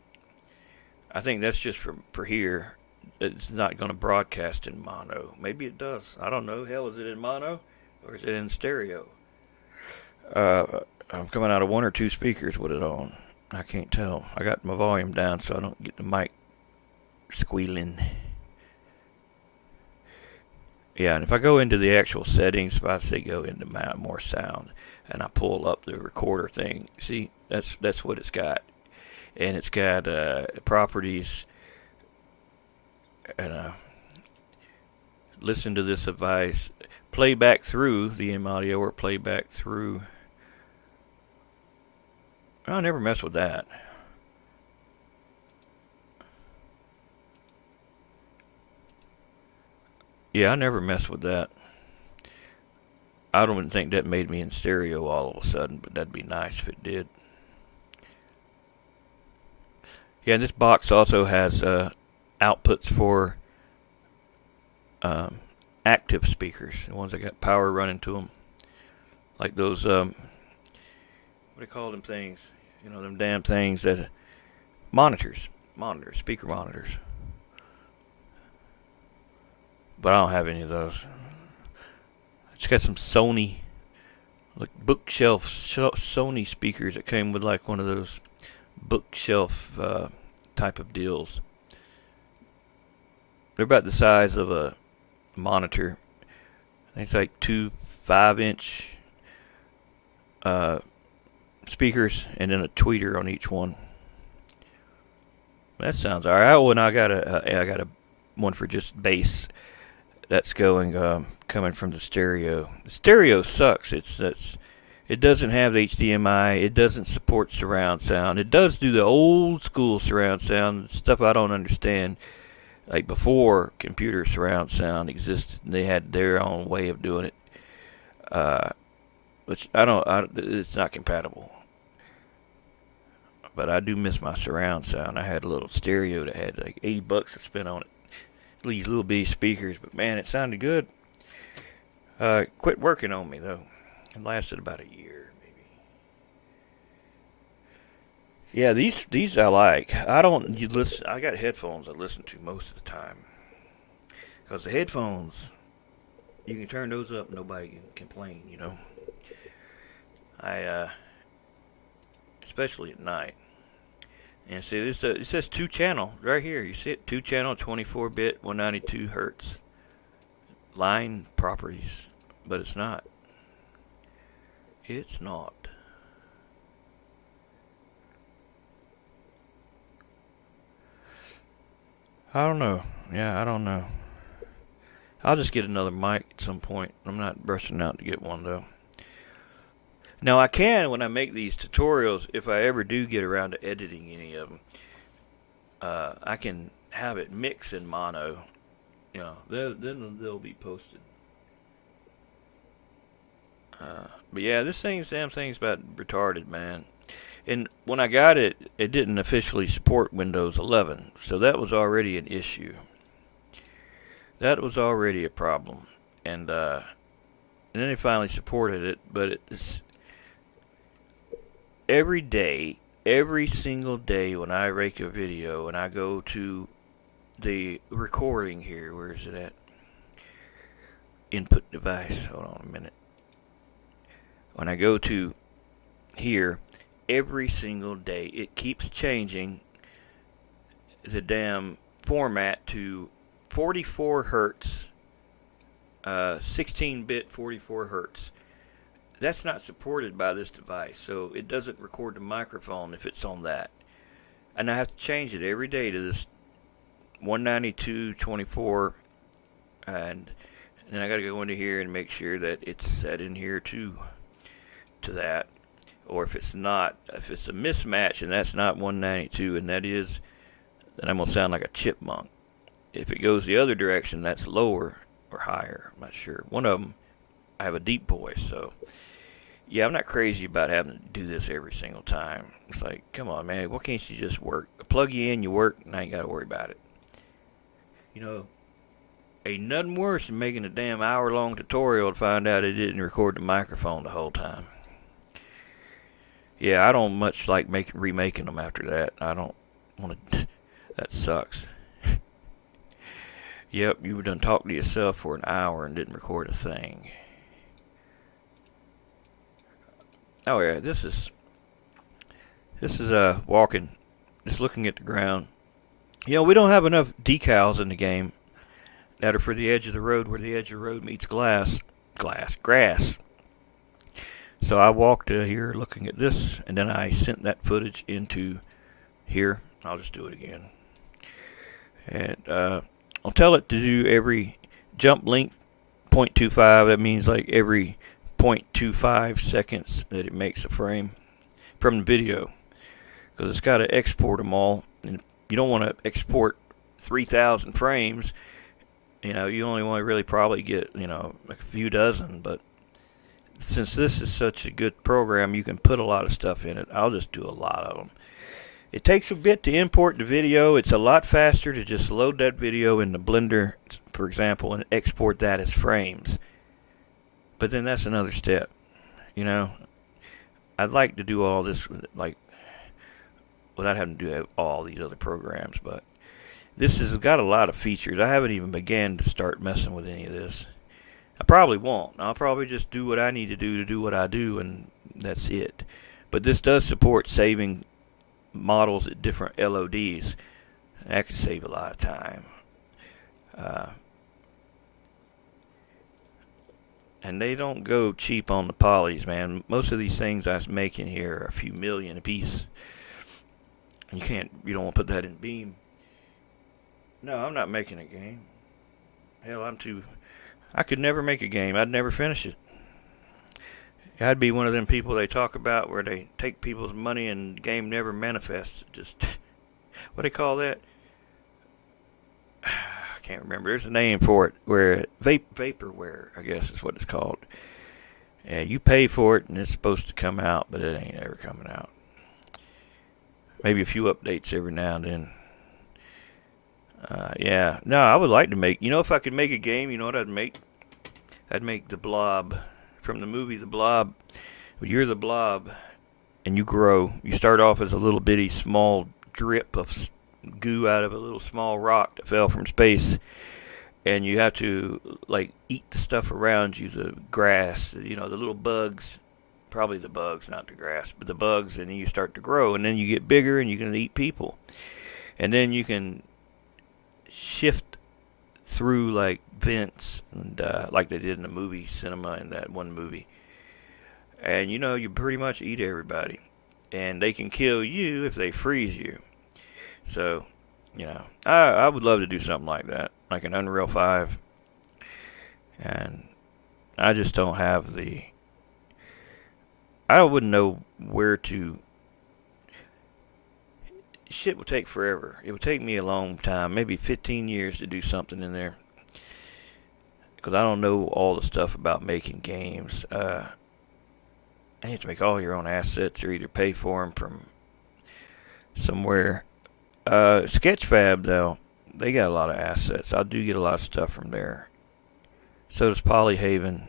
I think that's just for here. It's not going to broadcast in mono. Maybe it does. I don't know. Hell, is it in mono or is it in stereo? I'm coming out of one or two speakers with it on. I can't tell. I got my volume down so I don't get the mic squealing. Yeah, and if I go into the actual settings, if I say go into more sound, and I pull up the recorder thing, see, that's what it's got. And it's got properties, and listen to this advice, playback through the M audio or playback through. I never mess with that. Yeah, I never mess with that. I don't think that made me in stereo all of a sudden, but that'd be nice if it did. Yeah, and this box also has outputs for active speakers, the ones that got power running to them, like those what do you call them things? You know, them damn things that monitors, speaker monitors. But I don't have any of those. It's got some Sony, like bookshelf Sony speakers that came with like one of those bookshelf type of deals. They're about the size of a monitor. I think it's like two 5-inch speakers and then a tweeter on each one. That sounds alright. Oh, and I got a one for just bass. That's going coming from the stereo. The stereo sucks. It doesn't have HDMI. It doesn't support surround sound. It does do the old school surround sound stuff I don't understand. Like before computer surround sound existed, and they had their own way of doing it, which it's not compatible. But I do miss my surround sound. I had a little stereo that had like $80 to spend on it. These little bitty speakers, but man, it sounded good. Quit working on me though. It lasted about a year, maybe. Yeah, these I like. I don't you listen. I got headphones I listen to most of the time because the headphones you can turn those up, nobody can complain. I especially at night. And see this it says 2 channel right here. You see it 2 channel 24-bit 192 hertz line properties, but it's not. It's not. I don't know. Yeah, I don't know. I'll just get another mic at some point. I'm not rushing out to get one though. Now I can when I make these tutorials, if I ever do get around to editing any of them, I can have it mix in mono. Then they'll be posted. But yeah, this damn thing's about retarded, man. And when I got it, it didn't officially support Windows 11, so that was already an issue. That was already a problem, and then they finally supported it. But it's every day, every single day when I make a video and I go to the recording here, where is it at? Input device. Hold on a minute. When I go to here, every single day it keeps changing the damn format to 44 hertz, 16-bit 44 hertz. That's not supported by this device, so it doesn't record the microphone if it's on that. And I have to change it every day to this 192.24, and then I got to go into here and make sure that it's set in here too, to that. Or if it's not, if it's a mismatch and that's not 192 and that is, then I'm going to sound like a chipmunk. If it goes the other direction, that's lower or higher. I'm not sure. One of them, I have a deep voice, so yeah, I'm not crazy about having to do this every single time. It's like, come on, man, why can't you just work? I plug you in, you work, and I ain't got to worry about it. Ain't nothing worse than making a damn hour-long tutorial to find out it didn't record the microphone the whole time. Yeah, I don't much like remaking them after that. I don't want to. That sucks. Yep, you done talked to yourself for an hour and didn't record a thing. Oh yeah, this is walking, just looking at the ground. We don't have enough decals in the game that are for the edge of the road, where the edge of the road meets grass. So I walked here looking at this, and then I sent that footage into here. I'll just do it again. And I'll tell it to do every jump length 0.25. That means like every 0.25 seconds that it makes a frame from the video, because it's got to export them all. And you don't want to export 3,000 frames. You only want to really probably get a few dozen, but since this is such a good program, you can put a lot of stuff in it. I'll just do a lot of them. It takes a bit to import the video. It's a lot faster to just load that video into Blender, for example, and export that as frames. But then that's another step. I'd like to do all this without having to do all these other programs, but this has got a lot of features. I haven't even began to start messing with any of this. I probably won't. I'll probably just do what I need to do what I do, and that's it. But this does support saving models at different LODs. That could save a lot of time. And they don't go cheap on the polys, man. Most of these things I was making here are a few million a piece. And you don't want to put that in Beam. No, I'm not making a game. Hell, I could never make a game. I'd never finish it. I'd be one of them people they talk about where they take people's money and the game never manifests. Just, what do they call that? I can't remember. There's a name for it, where vaporware, I guess is what it's called. Yeah, you pay for it and it's supposed to come out, but it ain't ever coming out. Maybe a few updates every now and then. Yeah. No, I would like to make, if I could make a game, you know what I'd make? I'd make the Blob from the movie The Blob. You're the Blob, and you grow. You start off as a little bitty small drip of goo out of a little small rock that fell from space, and you have to like eat the stuff around you, the grass, the little bugs, probably the bugs, not the grass, but the bugs, and then you start to grow, and then you get bigger, and you can eat people, and then you can shift through like vents, and like they did in the movie cinema in that one movie, and you pretty much eat everybody, and they can kill you if they freeze you. So, I would love to do something like that, like an Unreal 5, and I just don't have I wouldn't know where to. Shit would take forever. It would take me a long time, maybe 15 years to do something in there, because I don't know all the stuff about making games. You have to make all your own assets, or either pay for them from somewhere. Sketchfab, though, they got a lot of assets. I do get a lot of stuff from there. So does Polyhaven.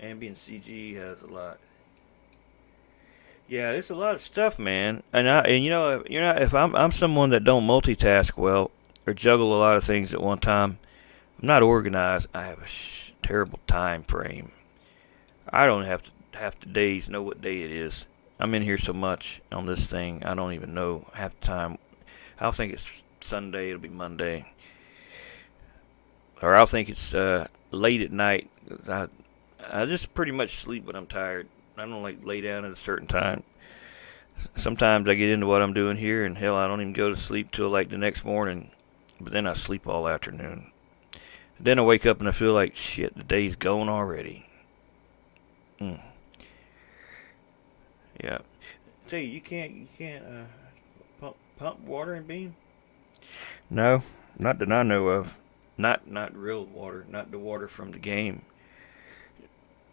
Ambient CG has a lot. Yeah, there's a lot of stuff, man. And if I'm someone that don't multitask well or juggle a lot of things at one time, I'm not organized. I have a terrible time frame. I don't have the days know what day it is. I'm in here so much on this thing, I don't even know half the time. I'll think it's Sunday, it'll be Monday. Or I'll think it's late at night. I just pretty much sleep when I'm tired. I don't like lay down at a certain time. Sometimes I get into what I'm doing here, and hell, I don't even go to sleep till like the next morning. But then I sleep all afternoon. Then I wake up and I feel like shit. The day's going already. Yeah. Tell you can't pump water in Beam. No, not that I know of. Not real water. Not the water from the game.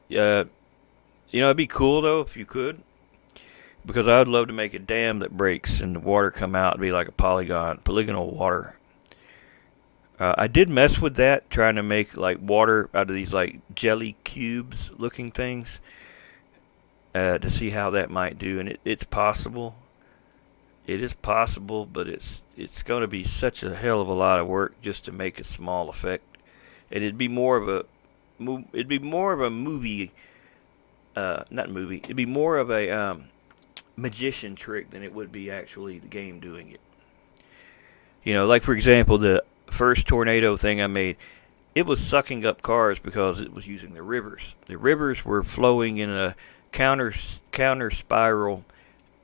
It'd be cool though if you could, because I would love to make a dam that breaks and the water come out and be like a polygonal water. I did mess with that, trying to make like water out of these like jelly cubes looking things, to see how that might do, and it's possible. It is possible, but it's going to be such a hell of a lot of work just to make a small effect, and it'd be more of a movie. Not movie. It'd be more of a magician trick than it would be actually the game doing it. Like for example, the first tornado thing I made, it was sucking up cars because it was using the rivers. The rivers were flowing in a counter spiral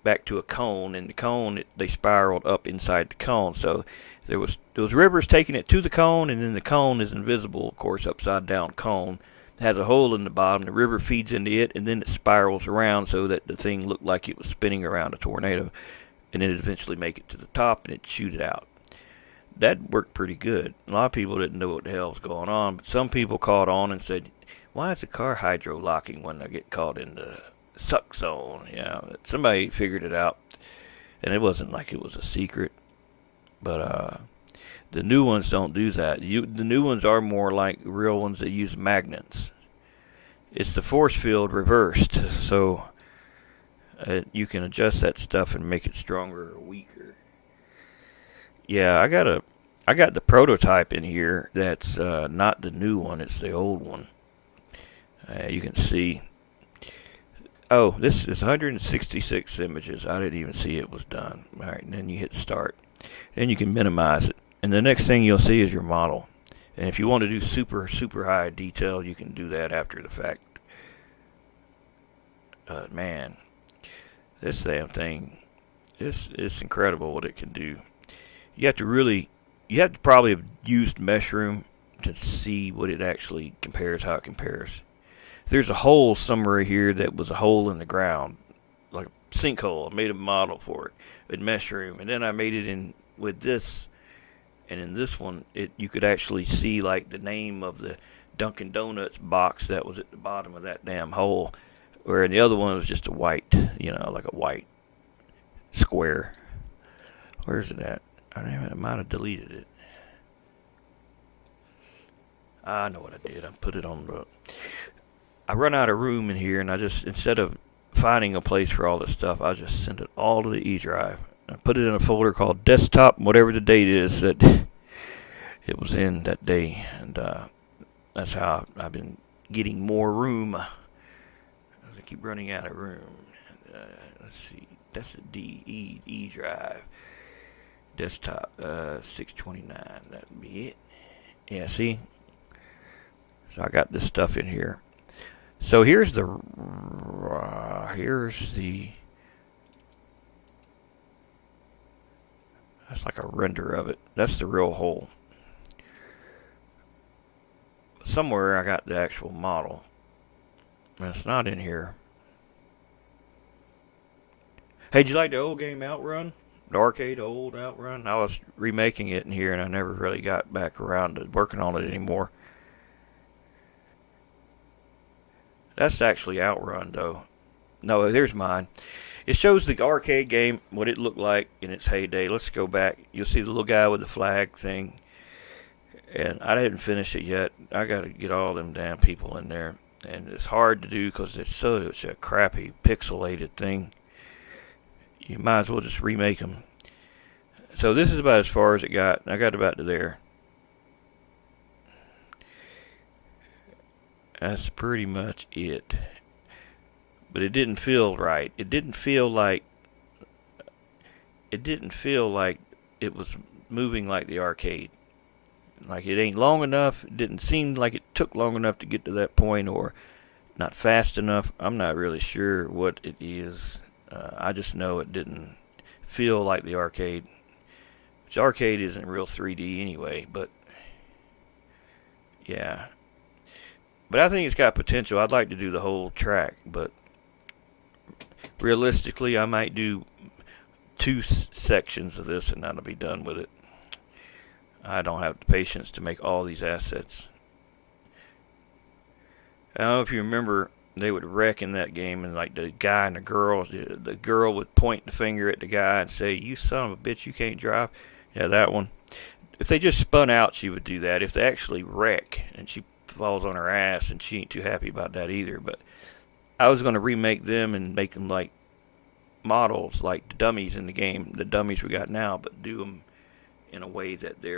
back to a cone, and the cone they spiraled up inside the cone. So there was those rivers taking it to the cone, and then the cone is invisible, of course, upside down cone. It has a hole in the bottom. The river feeds into it, and then it spirals around so that the thing looked like it was spinning around a tornado, and then it eventually make it to the top and it shoot it out. That worked pretty good. A lot of people didn't know what the hell was going on, but some people caught on and said, "Why is the car hydro locking when I get caught in the suck zone?" Somebody figured it out, and it wasn't like it was a secret. But the new ones don't do that. The new ones are more like real ones that use magnets. It's the force field reversed, so you can adjust that stuff and make it stronger or weaker. Yeah, I got the prototype in here. That's not the new one. It's the old one. You can see. Oh, this is 166 images. I didn't even see it was done. All right, and then you hit start. Then you can minimize it. And the next thing you'll see is your model. And if you want to do super high detail, you can do that after the fact. Man, this damn thing, it's incredible what it can do. You have to probably have used Meshroom to see what it actually compares, how it compares. There's a hole somewhere here that was a hole in the ground, like a sinkhole. I made a model for it with Meshroom, and then I made it in with this. And in this one, you could actually see like the name of the Dunkin' Donuts box that was at the bottom of that damn hole, where in the other one was just a white, like a white square. Where's it at? I might have deleted it. I know what I did. I put it on the. I run out of room in here, and I just, instead of finding a place for all this stuff, I just sent it all to the E drive. I put it in a folder called desktop, whatever the date is that it was in that day, and that's how I've been getting more room. I keep running out of room. Let's see, that's a E drive. Desktop 629. That'd be it. Yeah, see. So I got this stuff in here. So here's the that's like a render of it. That's the real hole. Somewhere I got the actual model. It's not in here. Hey, did you like the old game Outrun? The arcade old Outrun? I was remaking it in here and I never really got back around to working on it anymore. That's actually Outrun though. No, here's mine. It shows the arcade game, what it looked like in its heyday. Let's go back. You'll see the little guy with the flag thing. And I didn't finish it yet. I got to get all them damn people in there. And it's hard to do because it's such a crappy pixelated thing. You might as well just remake them. So this is about as far as it got. I got about to there. That's pretty much it. But it didn't feel right. It didn't feel like it was moving like the arcade. Like it ain't long enough. It didn't seem like it took long enough to get to that point, or not fast enough. I'm not really sure what it is. I just know it didn't feel like the arcade. Which arcade isn't real 3D anyway, but yeah. But I think it's got potential. I'd like to do the whole track, but realistically, I might do 2 sections of this and that'll be done with it. I don't have the patience to make all these assets. I don't know if you remember, they would wreck in that game, and like the guy and the girl would point the finger at the guy and say, "You son of a bitch, you can't drive." Yeah, that one. If they just spun out, she would do that. If they actually wreck and she falls on her ass, and she ain't too happy about that either. But I was going to remake them and make them like models, like the dummies in the game, the dummies we got now, but do them in a way that they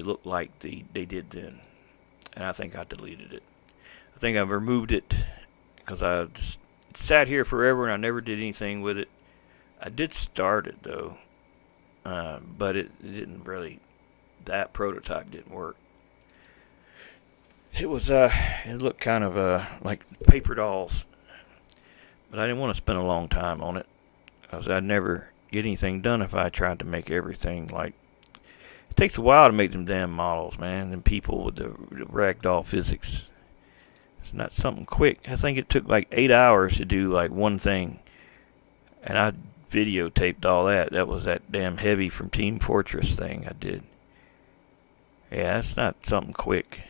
look like they did then. And I think I deleted it. I think I've removed it because I just sat here forever and I never did anything with it. I did start it though, but it didn't really. That prototype didn't work. It was it looked kind of like paper dolls, but I didn't want to spend a long time on it because I'd never get anything done if I tried to make everything like. It takes a while to make them damn models, man, and people with the ragdoll physics. It's not something quick. I think it took like 8 hours to do like one thing, and I videotaped all that. That was that damn Heavy from Team Fortress thing I did. Yeah, that's not something quick.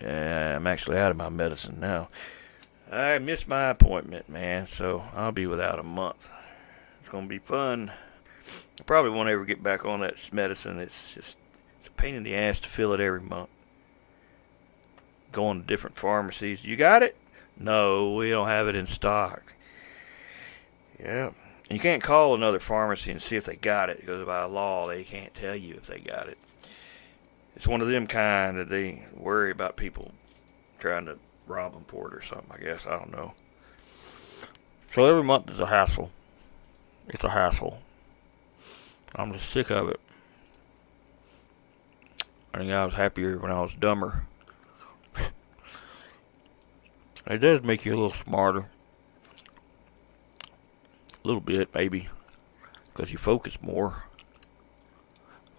Yeah, I'm actually out of my medicine now. I missed my appointment, man, so I'll be without a month. It's going to be fun. I probably won't ever get back on that medicine. It's a pain in the ass to fill it every month. Going to different pharmacies. You got it? No, we don't have it in stock. Yeah. And you can't call another pharmacy and see if they got it, because by law they can't tell you if they got it. It's one of them kind that they worry about people trying to rob them for it or something, I guess. I don't know. So every month is a hassle. It's a hassle. I'm just sick of it. I think I was happier when I was dumber. It does make you a little smarter. A little bit, maybe. Because you focus more.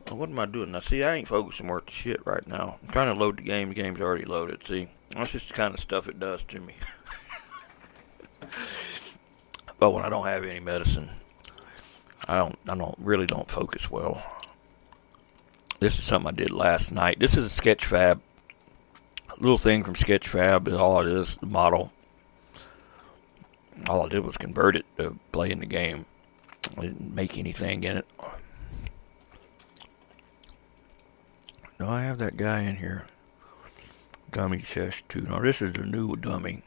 What am I doing? Now, see, I ain't focusing worth the shit right now. I'm trying to load the game. The game's already loaded, see. That's just the kind of stuff it does to me. But when I don't have any medicine, I really don't focus well. This is something I did last night. This is a Sketchfab. A little thing from Sketchfab is all it is, the model. All I did was convert it to play in the game. I didn't make anything in it. No, I have that guy in here. Dummy chest 2. Now this is the new dummy.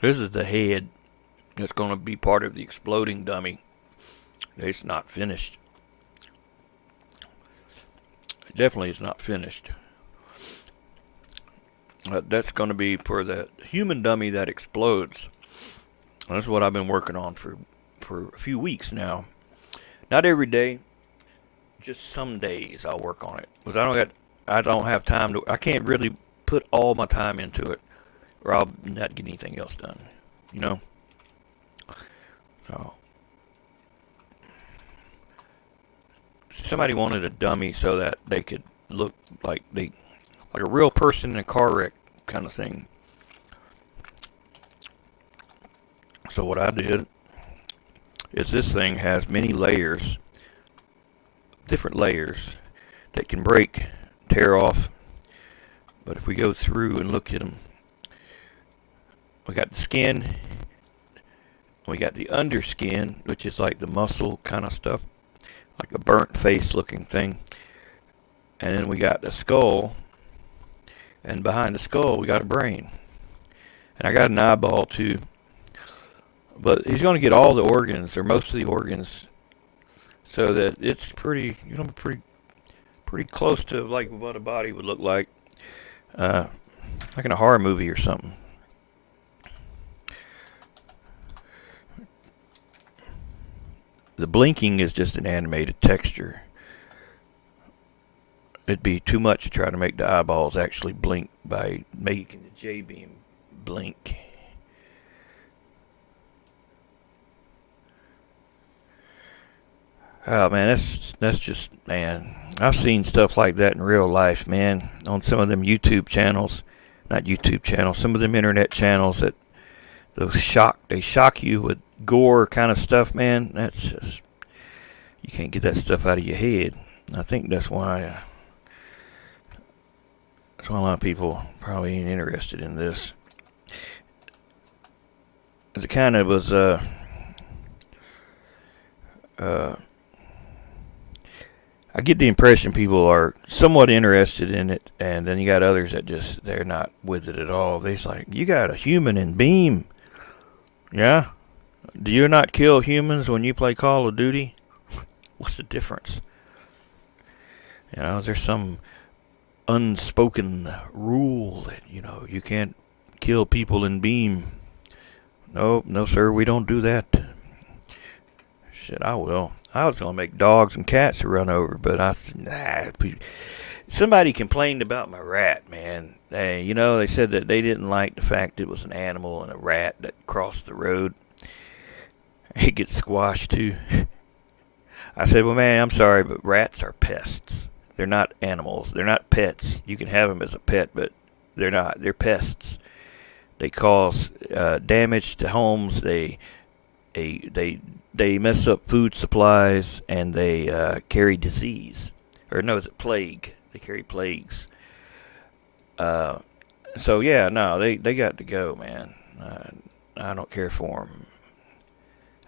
This is the head that's going to be part of the exploding dummy. It's not finished. It definitely is not finished. That's going to be for the human dummy that explodes. And that's what I've been working on for a few weeks now. Not every day, just some days I'll work on it. Because I don't have time to. I can't really put all my time into it, or I'll not get anything else done. You know. So somebody wanted a dummy so that they could look like a real person in a car wreck kind of thing. So what I did is this thing has many layers, different layers that can break, tear off. But if we go through and look at them, we got the skin, we got the underskin, which is like the muscle kind of stuff, like a burnt face looking thing. And then we got the skull, and behind the skull we got a brain. And I got an eyeball too. But he's going to get all the organs, or most of the organs, so that it's pretty close to like what a body would look like in a horror movie or something. The blinking is just an animated texture. It'd be too much to try to make the eyeballs actually blink by making the J-beam blink. Oh man, that's just, man. I've seen stuff like that in real life, man. On some of them YouTube channels, not YouTube channels, some of them internet channels that they shock you with gore kind of stuff, man. That's just, you can't get that stuff out of your head. I think that's why a lot of people probably ain't interested in this. It kind of was I get the impression people are somewhat interested in it, and then you got others that just, they're not with it at all. They're like, you got a human in Beam. Yeah? Do you not kill humans when you play Call of Duty? What's the difference? You know, is there some unspoken rule that, you can't kill people in Beam? No, sir, we don't do that. Shit, I will. I was going to make dogs and cats run over, but somebody complained about my rat, man. They said that they didn't like the fact it was an animal and a rat that crossed the road. It gets squashed too. I said, well, man, I'm sorry, but rats are pests. They're not animals. They're not pets. You can have them as a pet, but they're not. They're pests. They cause damage to homes. They mess up food supplies, and they carry disease. Or no, is it plague? They carry plagues. So yeah, no, they got to go, man. I don't care for them.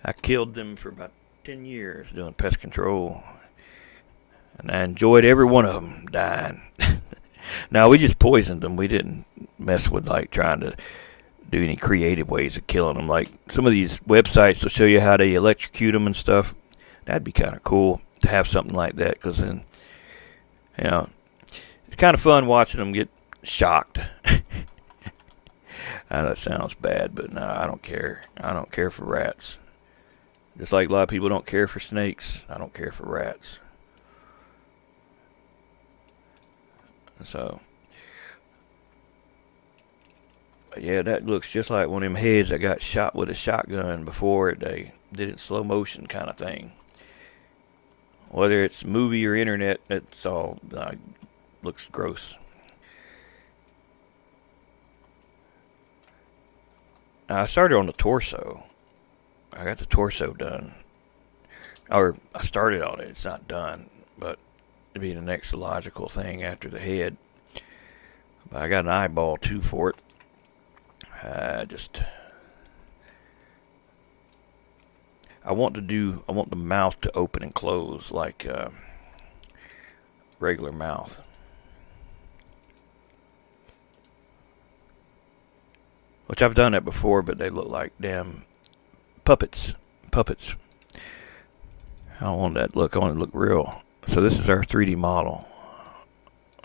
I killed them for about 10 years doing pest control, and I enjoyed every one of them dying. Now, we just poisoned them. We didn't mess with like trying to do any creative ways of killing them. Like some of these websites will show you how they electrocute them and stuff. That'd be kind of cool to have something like that, because then, it's kind of fun watching them get shocked. I know that sounds bad, but no, I don't care. I don't care for rats. Just like a lot of people don't care for snakes, I don't care for rats. So, but yeah, that looks just like one of them heads that got shot with a shotgun before they did it in slow motion kind of thing. Whether it's movie or internet, it's all looks gross. Now, I started on the torso. I got the torso done. Or I started on it. It's not done, but it'd be the next logical thing after the head. But I got an eyeball too for it. I want the mouth to open and close like regular mouth. which I've done that before, but they look like damn puppets. Puppets. I don't want that look. I want it to look real. So this is our 3D model.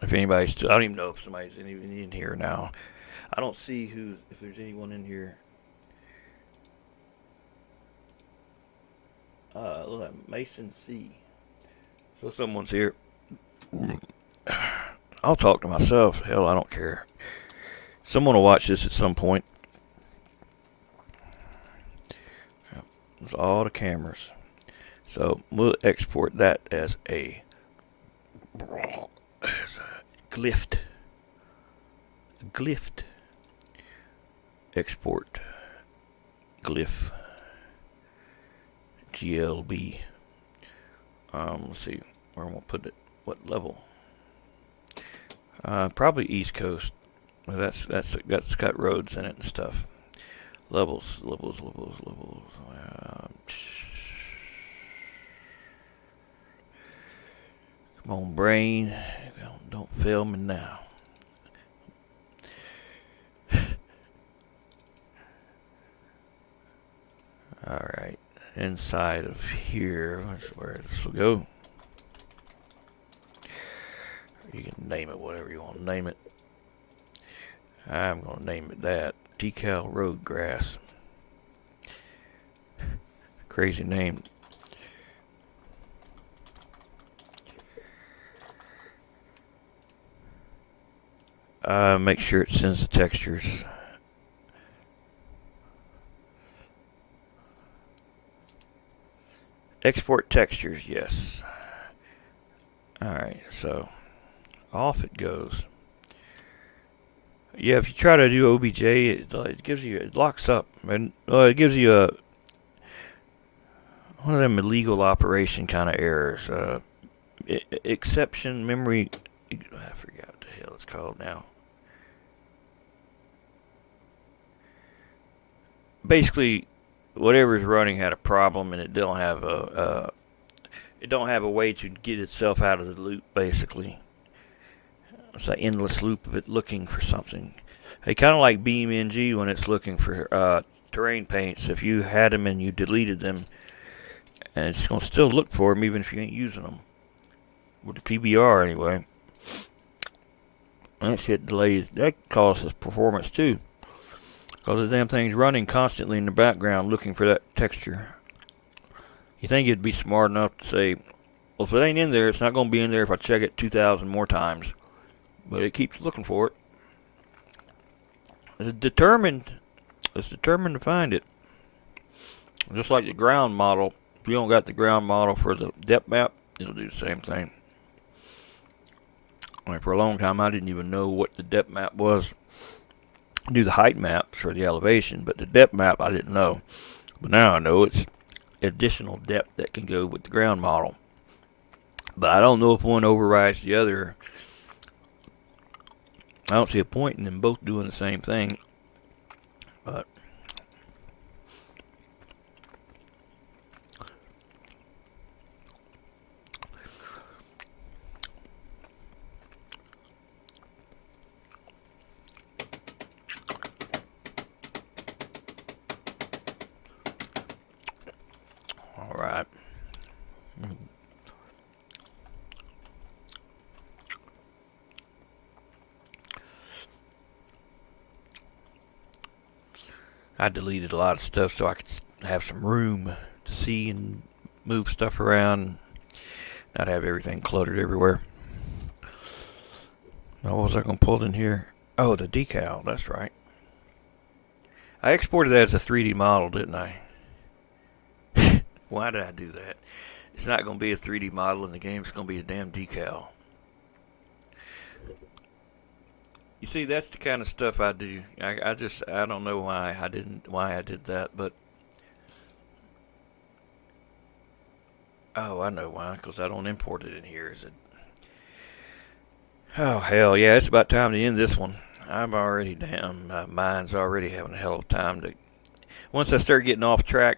If anybody's still, I don't even know if somebody's even in here now. I don't see if there's anyone in here. Look like Mason C. So someone's here. I'll talk to myself. Hell, I don't care. Someone will watch this at some point. There's all the cameras. So we'll export that as a glyph. Glyph. Export. Glyph. GLB. Let's see where I'm gonna put it. What level? Probably East Coast. Well, that's got roads in it and stuff. Levels. Come on, brain. Don't fail me now. Alright. Inside of here, that's where this will go. You can name it whatever you want to name it. I'm going to name it that. Decal Road Grass. Crazy name. Make sure it sends the textures. Export textures, yes. Alright, so off it goes. Yeah, if you try to do OBJ, it gives you, it locks up, and it gives you one of them illegal operation kind of errors. Exception memory. I forgot what the hell it's called now. Basically, whatever's running had a problem, and it don't have a way to get itself out of the loop. Basically, it's an endless loop of it looking for something. Hey, kind of like BeamNG when it's looking for terrain paints. If you had them and you deleted them, and it's gonna still look for them even if you ain't using them. With the PBR anyway. That shit delays. That causes performance too. Because the damn thing's running constantly in the background looking for that texture. You think it'd be smart enough to say, well, if it ain't in there, it's not going to be in there if I check it 2,000 more times. But it keeps looking for it. It's determined to find it. Just like the ground model. If you don't got the ground model for the depth map, it'll do the same thing. I mean, for a long time, I didn't even know what the depth map was. I knew the height maps for the elevation, but the depth map I didn't know. But now I know it's additional depth that can go with the ground model. But I don't know if one overrides the other. I don't see a point in them both doing the same thing. But all right. I deleted a lot of stuff so I could have some room to see and move stuff around, not have everything cluttered everywhere. Now, what was I going to pull in here? Oh, the decal, that's right. I exported that as a 3D model, didn't I? Why did I do that? It's not going to be a 3D model in the game, it's going to be a damn decal. You see, that's the kind of stuff I do. I don't know why I did that, but oh, I know why, because I don't import it in here. Is it? Oh hell yeah! It's about time to end this one. I'm already damn. My mind's already having a hell of a time to. Once I start getting off track,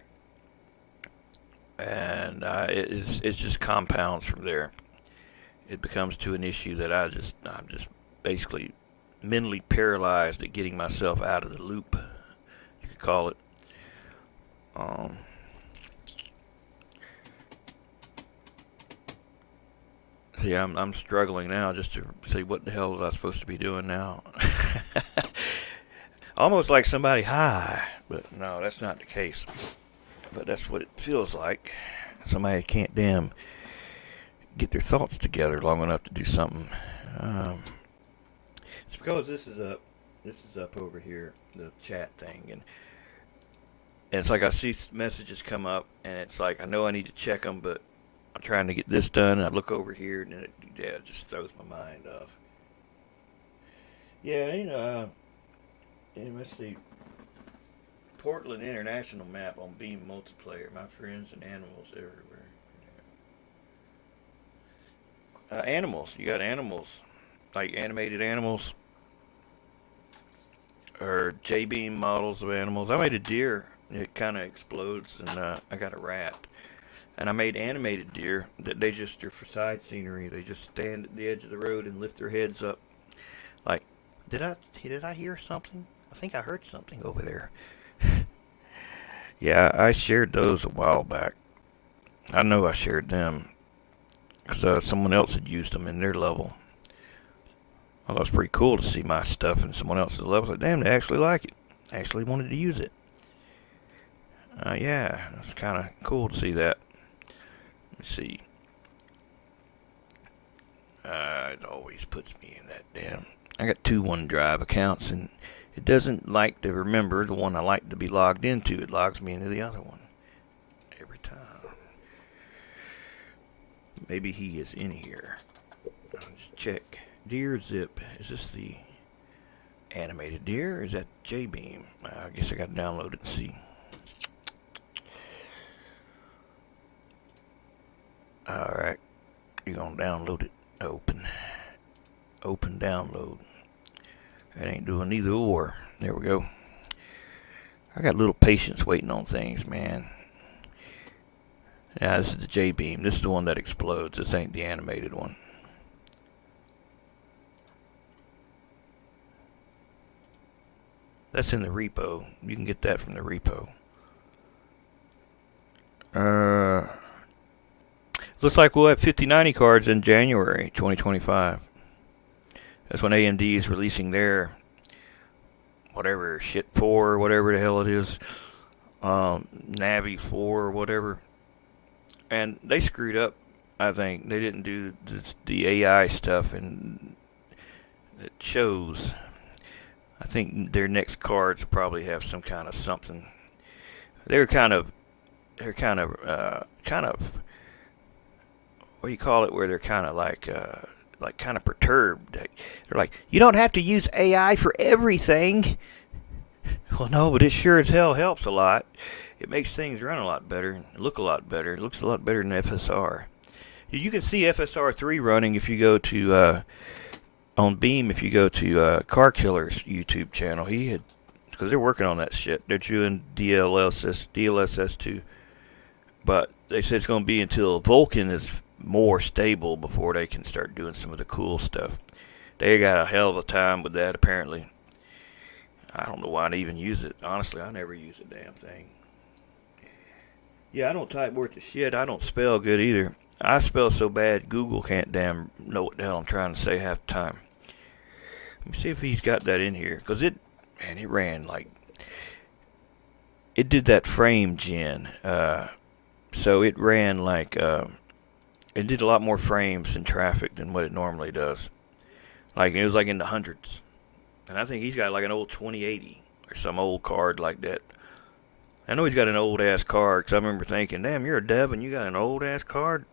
and it's just compounds from there. It becomes to an issue that I'm just basically mentally paralyzed at getting myself out of the loop. could call it. Um, See, I'm struggling now just to see what the hell was I supposed to be doing now. Almost like somebody high, but no, that's not the case. But that's what it feels like. Somebody can't damn get their thoughts together long enough to do something. It's because this is up. This is up over here, the chat thing, and it's like I see messages come up, and it's like I know I need to check them, but I'm trying to get this done. And I look over here, and it just throws my mind off. Yeah, let's see. Portland International map on Beam multiplayer. My friends and animals everywhere. Animals. You got animals, like animated animals, or J-beam models of animals. I made a deer. It kind of explodes, and I got a rat. And I made animated deer that they just are for side scenery. They just stand at the edge of the road and lift their heads up. Like, did I hear something? I think I heard something over there. Yeah, I shared those a while back. I know I shared them because someone else had used them in their level. I thought it was pretty cool to see my stuff in someone else's level. Like, damn, they actually like it. Actually wanted to use it. Yeah, it's kind of cool to see that. Let me see. It always puts me in that damn. I got 2 OneDrive accounts, and it doesn't like to remember the one I like to be logged into. It logs me into the other one every time. Maybe he is in here. Let's check. Deer zip. Is this the animated deer? Or is that J-beam? I guess I got to download it and see. Alright, you're going to download it. Open download. That ain't doing either or. There we go. I got a little patience waiting on things, man. Yeah, this is the J-beam. This is the one that explodes. This ain't the animated one. That's in the repo. You can get that from the repo. Looks like we'll have 5090 cards in January 2025. That's when AMD is releasing their whatever shit 4 or whatever the hell it is, Navi 4 or whatever. And they screwed up. I think they didn't do the AI stuff, and it shows. I think their next cards will probably have some kind of something. They're kind of what do you call it? Where they're kind of like kind of perturbed. They're like, you don't have to use AI for everything. Well, no, but it sure as hell helps a lot. It makes things run a lot better, look a lot better. It looks a lot better than FSR. You can see FSR 3 running if you go to on Beam. If you go to Car Killer's YouTube channel, because they're working on that shit. They're doing DLSS 2, but they said it's going to be until Vulkan is more stable before they can start doing some of the cool stuff. They got a hell of a time with that, apparently. I don't know why I'd even use it. Honestly, I never use the damn thing. Yeah, I don't type worth of shit. I don't spell good either. I spell so bad, Google can't damn know what the hell I'm trying to say half the time. Let me see if he's got that in here. Because it ran like... It did that frame gen. So it ran like... it did a lot more frames in traffic than what it normally does. Like, it was like in the hundreds. And I think he's got like an old 2080 or some old card like that. I know he's got an old ass card, because I remember thinking, damn, you're a dev and you got an old ass card?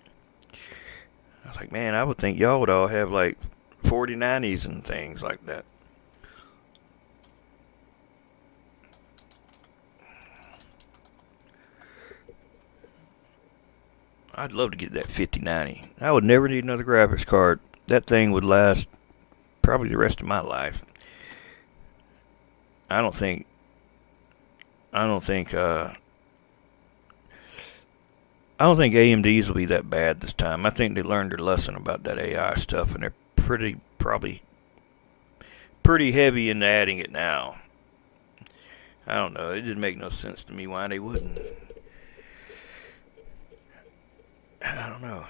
I was like, man, I would think y'all would all have like 4090s and things like that. I'd love to get that 5090. I would never need another graphics card. That thing would last probably the rest of my life. I don't think AMD's will be that bad this time. I think they learned their lesson about that AI stuff, and they're probably pretty heavy into adding it now. I don't know. It didn't make no sense to me why they wouldn't. I don't know.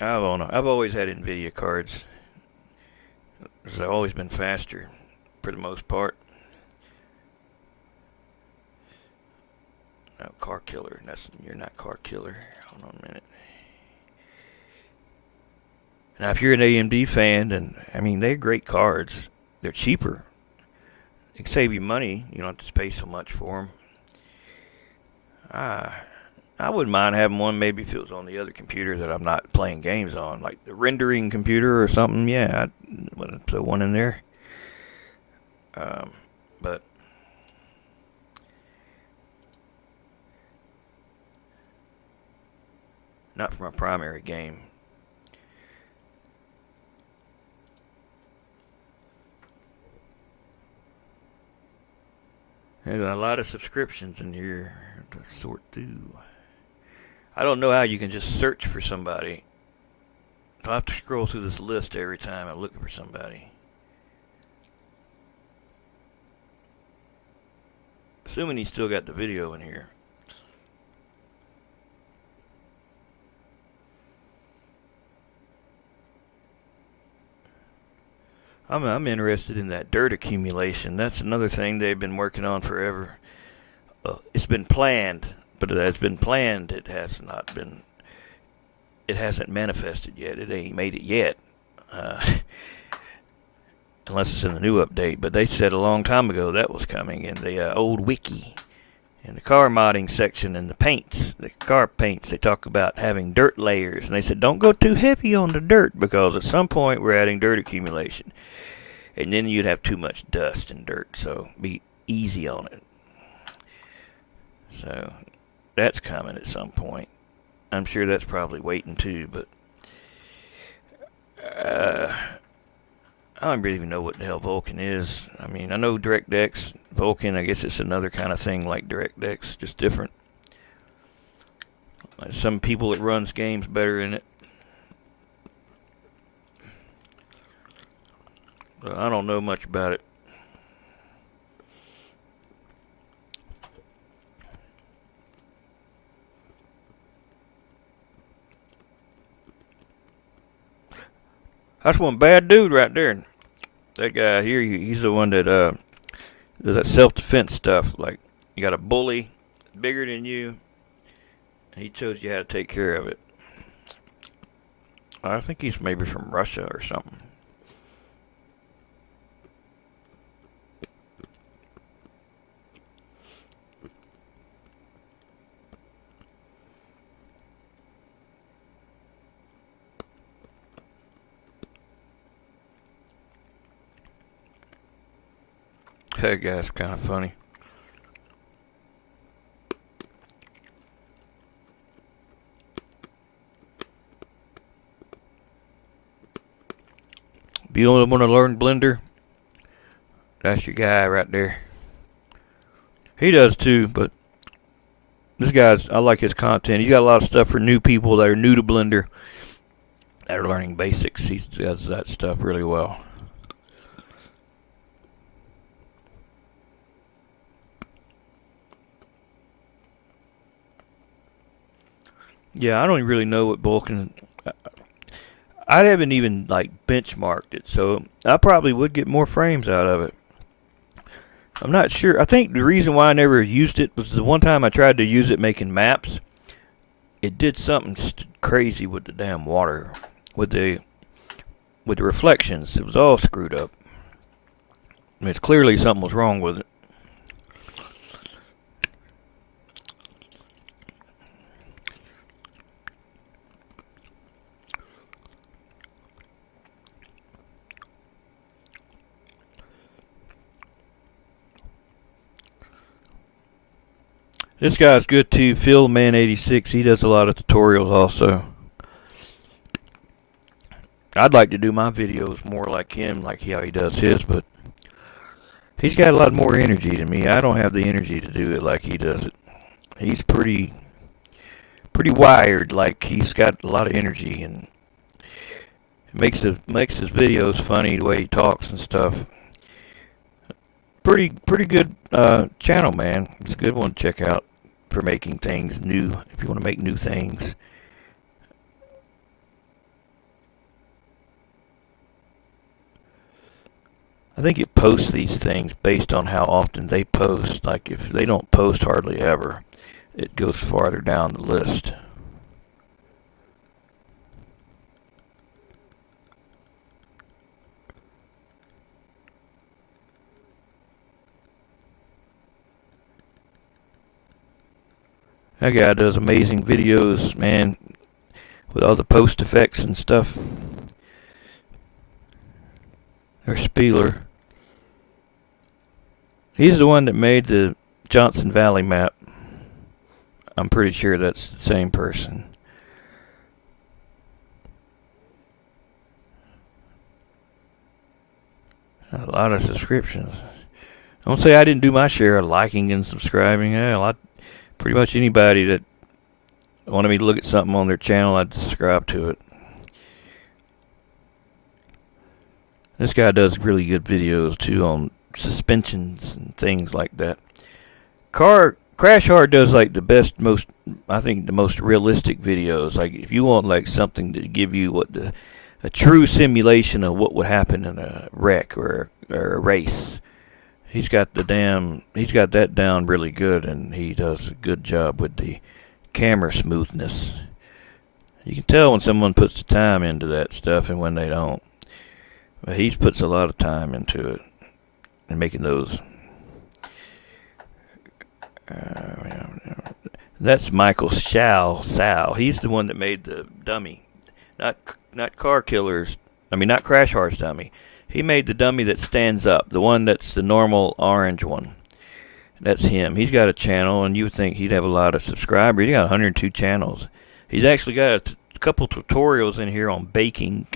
I don't know. I've always had NVIDIA cards. They've always been faster, for the most part. No, car killer. You're not car killer. Hold on a minute. Now, if you're an AMD fan, then I mean they're great cards. They're cheaper. It can save you money. You don't have to pay so much for them. I wouldn't mind having one maybe if it was on the other computer that I'm not playing games on, like the rendering computer or something. Yeah, I'd put one in there. But not for my primary game. There's a lot of subscriptions in here to sort through. I don't know how you can just search for somebody. I have to scroll through this list every time I'm looking for somebody. Assuming he's still got the video in here. I'm interested in that dirt accumulation. That's another thing they've been working on forever. It's been planned, but it has been planned. It has not been. It hasn't manifested yet. It ain't made it yet, unless it's in the new update. But they said a long time ago that was coming in the old wiki, in the car modding section, and the paints, the car paints. They talk about having dirt layers, and they said don't go too heavy on the dirt because at some point we're adding dirt accumulation. And then you'd have too much dust and dirt, so be easy on it. So that's coming at some point. I'm sure that's probably waiting too, but I don't really even know what the hell Vulkan is. I mean, I know DirectX, Vulkan, I guess it's another kind of thing like DirectX, just different. Like some people that runs games better in it. I don't know much about it. That's one bad dude right there. That guy here, he's the one that does that self-defense stuff. Like, you got a bully bigger than you, and he shows you how to take care of it. I think he's maybe from Russia or something. That guy's kind of funny. If you only want to learn Blender, that's your guy right there. He does too, but this guy's, I like his content. He's got a lot of stuff for new people that are new to Blender, that are learning basics. He does that stuff really well. Yeah, I don't really know what Vulkan. I haven't even like benchmarked it, so I probably would get more frames out of it. I'm not sure. I think the reason why I never used it was the one time I tried to use it making maps. It did something crazy with the damn water, with the reflections. It was all screwed up. I mean, it's clearly something was wrong with it. This guy's good too, PhilMan86. He does a lot of tutorials also. I'd like to do my videos more like him, like how he does his, but he's got a lot more energy than me. I don't have the energy to do it like he does it. He's pretty wired, like he's got a lot of energy, and makes his videos funny the way he talks and stuff. pretty good channel, man. It's a good one to check out for making things new. If you want to make new things. I think it posts these things based on how often they post. Like if they don't post hardly ever, it goes farther down the list. That guy does amazing videos, man, with all the post effects and stuff. There's Spieler. He's the one that made the Johnson Valley map. I'm pretty sure that's the same person. A lot of subscriptions. Don't say I didn't do my share of liking and subscribing. Hell, pretty much anybody that wanted me to look at something on their channel, I'd subscribe to it. This guy does really good videos too on suspensions and things like that. Crash Hard does like I think the most realistic videos. Like if you want like something to give you a true simulation of what would happen in a wreck or a race. He's got that down really good, and he does a good job with the camera smoothness. You can tell when someone puts the time into that stuff and when they don't. But he puts a lot of time into it and making those. That's Michael Sal. He's the one that made the dummy, not Car Killer's. I mean, not Crash Hard's dummy. He made the dummy that stands up, the one that's the normal orange one. That's him. He's got a channel, and you would think he'd have a lot of subscribers. He's got 102 channels. He's actually got a couple tutorials in here on baking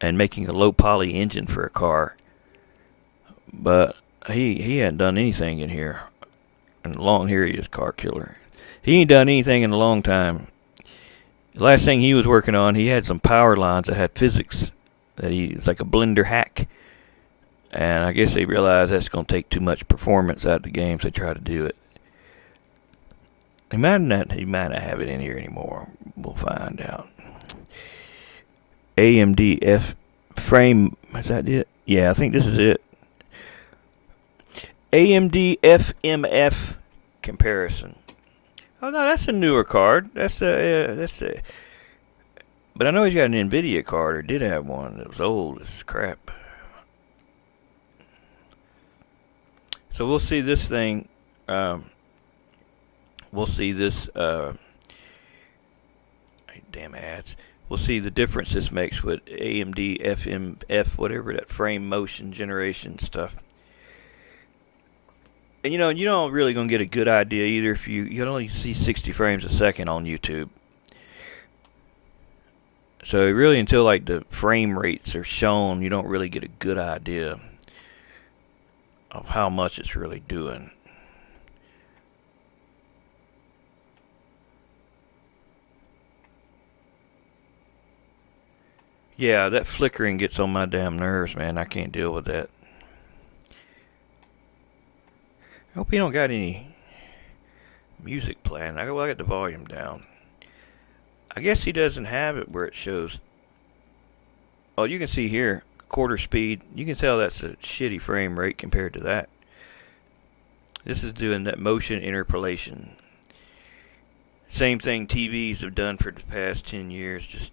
and making a low poly engine for a car. But he hadn't done anything in here. And long here he is, Car Killer. He ain't done anything in a long time. The last thing he was working on, he had some power lines that had physics. It's like a blender hack. And I guess they realized that's going to take too much performance out of the game, so they try to do it. He might not have it in here anymore. We'll find out. AMD F frame, is that it? Yeah, I think this is it. AMD FMF comparison. Oh no, that's a newer card. But I know he's got an NVIDIA card, or did have one that was old as crap. So we'll see this thing. We'll see this. Damn ads. We'll see the difference this makes with AMD FMF, whatever that frame motion generation stuff. And you don't really gonna get a good idea either if you can only see 60 frames a second on YouTube. So really, until like the frame rates are shown, you don't really get a good idea of how much it's really doing. Yeah, that flickering gets on my damn nerves, man. I can't deal with that. I hope you don't got any music playing. I got the volume down. I guess he doesn't have it where it shows. Oh, you can see here, quarter speed. You can tell that's a shitty frame rate compared to that. This is doing that motion interpolation. Same thing TVs have done for the past 10 years. Just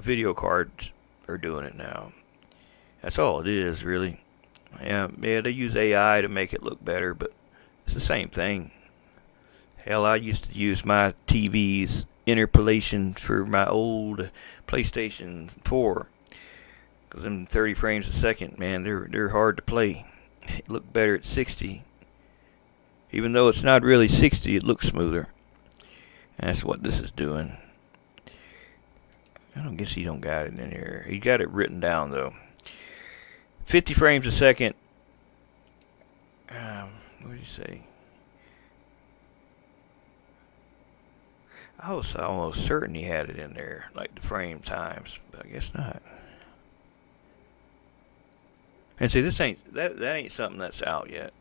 video cards are doing it now. That's all it is, really. Yeah, they use AI to make it look better, but it's the same thing. Hell, I used to use my TV's interpolation for my old PlayStation 4. Because them 30 frames a second, man, they're hard to play. It look better at 60. Even though it's not really 60, it looks smoother. And that's what this is doing. I don't guess he don't got it in here. He got it written down, though. 50 frames a second. What did he say? I was almost certain he had it in there, like the frame times, but I guess not. And see, this ain't that ain't something that's out yet.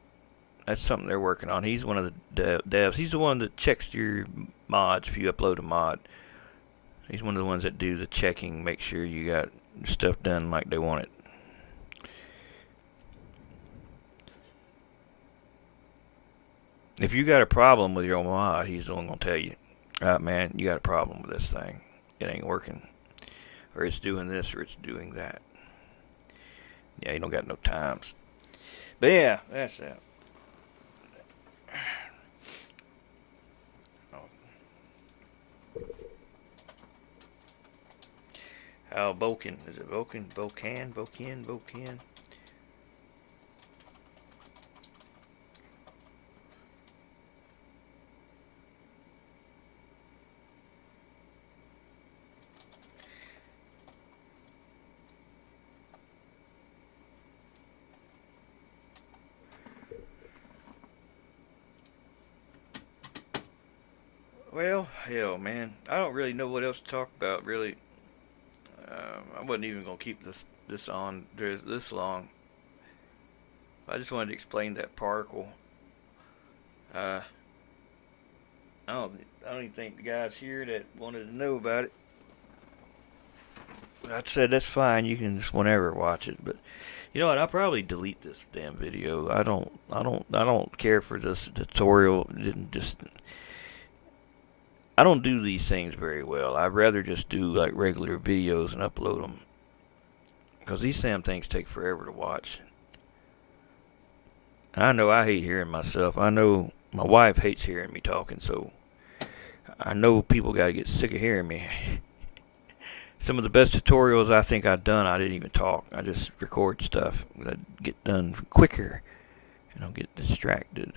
That's something they're working on. He's one of the devs. He's the one that checks your mods if you upload a mod. He's one of the ones that do the checking, make sure you got stuff done like they want it. If you got a problem with your mod, he's the one gonna tell you, man, you got a problem with this thing. It ain't working. Or it's doing this or it's doing that. Yeah, you don't got no times. But yeah, that's that. How Boken? Is it Boken? Boken? Well, hell, man, I don't really know what else to talk about. Really, I wasn't even gonna keep this on this long. I just wanted to explain that particle. Uh, I don't even think the guys here that wanted to know about it. I said that's fine. You can just whenever watch it, but you know what? I'll probably delete this damn video. I don't care for this tutorial. Just I don't do these things very well. I'd rather just do like regular videos and upload them. Because these damn things take forever to watch. I know I hate hearing myself. I know my wife hates hearing me talking, so I know people got to get sick of hearing me. Some of the best tutorials I think I've done, I didn't even talk. I just record stuff. I get done quicker and I'll get distracted.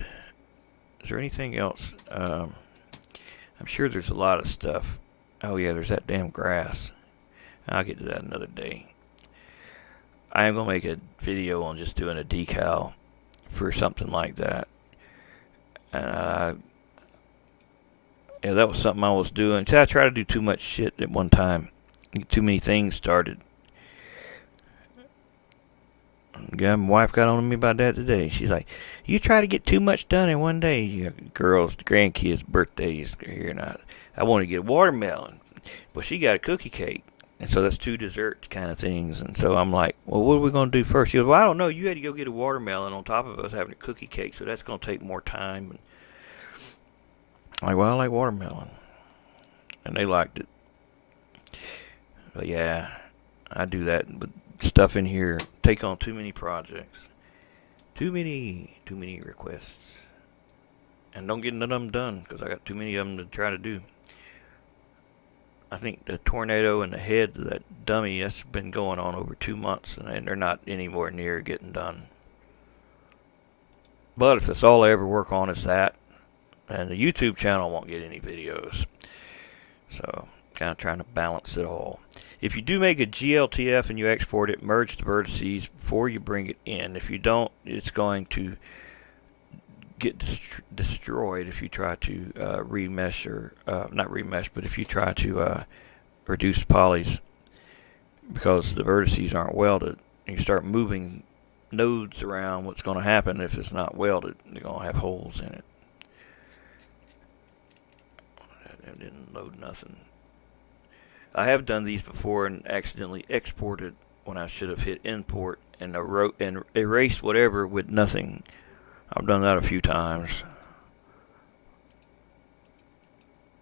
Is there anything else? I'm sure there's a lot of stuff. Oh yeah, there's that damn grass. I'll get to that another day. I am going to make a video on just doing a decal for something like that. And yeah, that was something I was doing. See, I try to do too much shit at one time. Too many things started. Yeah, my wife got on to me about that today. She's like, "You try to get too much done in one day." You got girls, the grandkids' birthdays here, and I want to get a watermelon, but she got a cookie cake, and so that's two dessert kind of things. And so I'm like, "Well, what are we gonna do first?" She goes, "Well, I don't know. You had to go get a watermelon on top of us having a cookie cake, so that's gonna take more time." And I'm like, "Well, I like watermelon," and they liked it. But yeah, I do that. But stuff in here, take on too many projects, too many requests, and don't get none of them done because I got too many of them to try to do. I think the tornado and the head of that dummy, that's been going on over 2 months, and they're not anywhere near getting done. But if that's all I ever work on is that, and the YouTube channel won't get any videos, so kind of trying to balance it all. If you do make a GLTF and you export it, merge the vertices before you bring it in. If you don't, it's going to get destroyed if you try to remesh or not remesh, but if you try to reduce polys because the vertices aren't welded. And you start moving nodes around, what's going to happen if it's not welded? They're going to have holes in it. That didn't load nothing. I have done these before and accidentally exported when I should have hit import and erased whatever with nothing. I've done that a few times.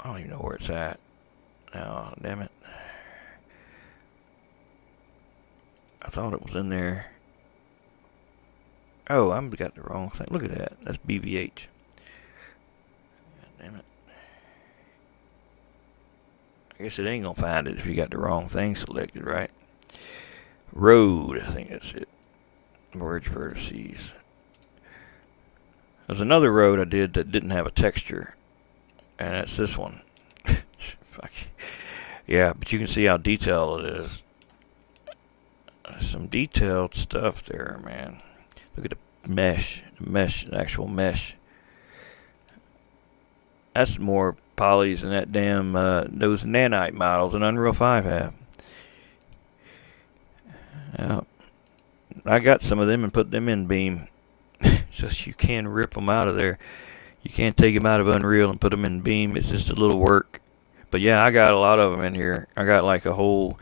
I don't even know where it's at. Oh, damn it. I thought it was in there. Oh, I've got the wrong thing. Look at that. That's BVH. God damn it. I guess it ain't gonna find it if you got the wrong thing selected, right? Road, I think that's it. Merge vertices. There's another road I did that didn't have a texture, and that's this one. Yeah, but you can see how detailed it is. Some detailed stuff there, man. Look at the actual mesh. That's more polys than that damn those nanite models in Unreal 5 have. Yeah. I got some of them and put them in Beam. Just you can rip them out of there. You can't take them out of Unreal and put them in Beam. It's just a little work. But yeah, I got a lot of them in here. I got like a whole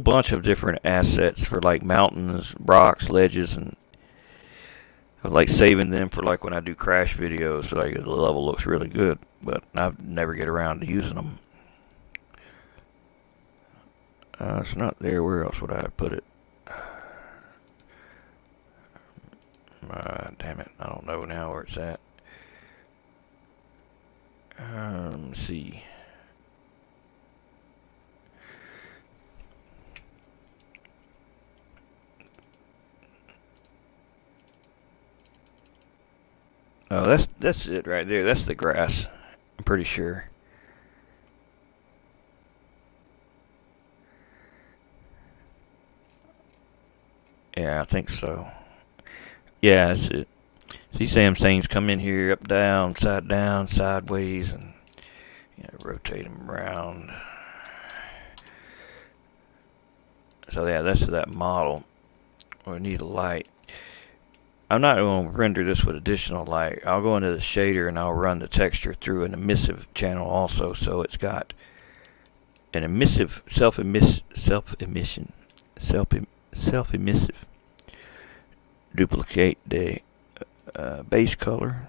bunch of different assets for like mountains, rocks, ledges, and I like saving them for like when I do crash videos. So like the level looks really good, but I never get around to using them. It's not there. Where else would I put it? Damn it, I don't know now where it's at. Let me see. Oh, that's it right there. That's the grass. I'm pretty sure. Yeah, I think so. Yeah, that's it. See, Sam things come in here up, down, sideways, and rotate them around. So yeah, that's that model. We need a light. I'm not going to render this with additional light. I'll go into the shader and I'll run the texture through an emissive channel also, so it's got an emissive self-emissive. Duplicate the base color,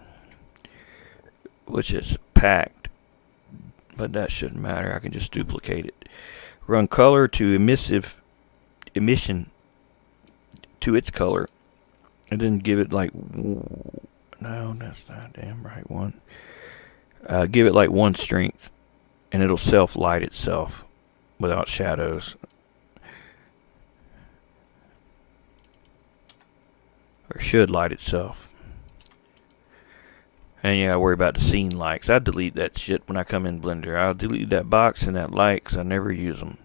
which is packed, but that shouldn't matter. I can just duplicate it. Run color to emission to its color, and then give it like, no, that's not damn right one. Give it like 1 strength, and it'll self-light itself without shadows. Or should light itself. And you gotta worry about the scene lights. I delete that shit when I come in Blender. I'll delete that box and that light because I never use them.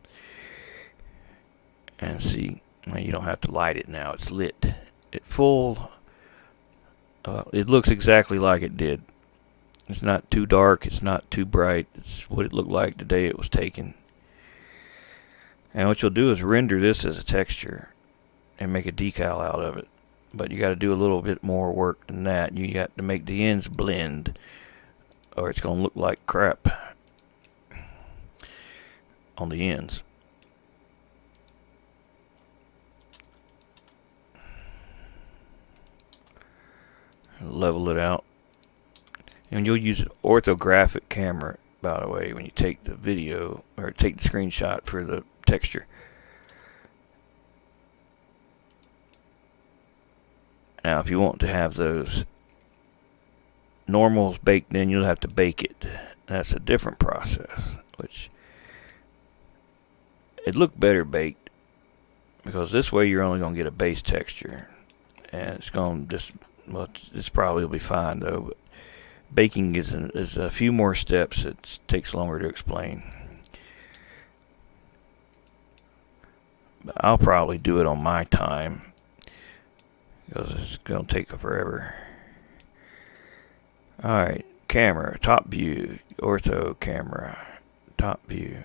And see, well, you don't have to light it now. It's lit. It full. It looks exactly like it did. It's not too dark. It's not too bright. It's what it looked like the day it was taken. And what you'll do is render this as a texture and make a decal out of it. But you got to do a little bit more work than that. You got to make the ends blend, or it's going to look like crap on the ends. Level it out. And you'll use an orthographic camera, by the way, when you take the video or take the screenshot for the texture. Now, if you want to have those normals baked in, you'll have to bake it. That's a different process, which it looked better baked because this way you're only going to get a base texture, and it's going to just, well, this probably will be fine though. But baking is a few more steps. It takes longer to explain. But I'll probably do it on my time, because it's going to take forever. Alright, camera, top view, ortho camera, top view,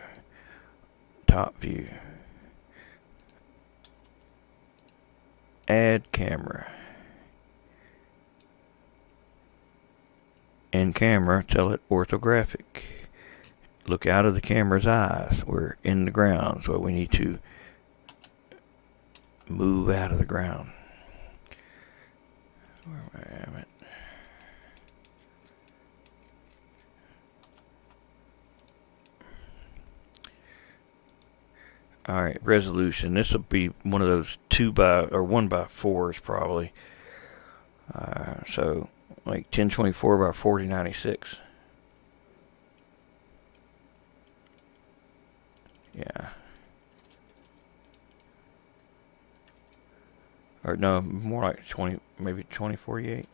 add camera. In camera, tell it orthographic. Look out of the camera's eyes. We're in the ground, so we need to move out of the ground. Where am I? Alright, resolution. This will be one of those 1x4s probably. So like 1024 by 4096. Yeah. Or no, more like 20, maybe 2048.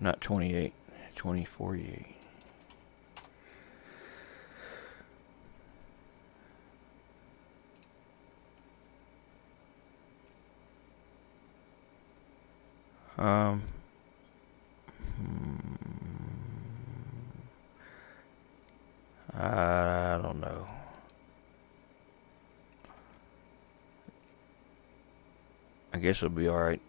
Not 28, 2048. I don't know. I guess it'll be alright.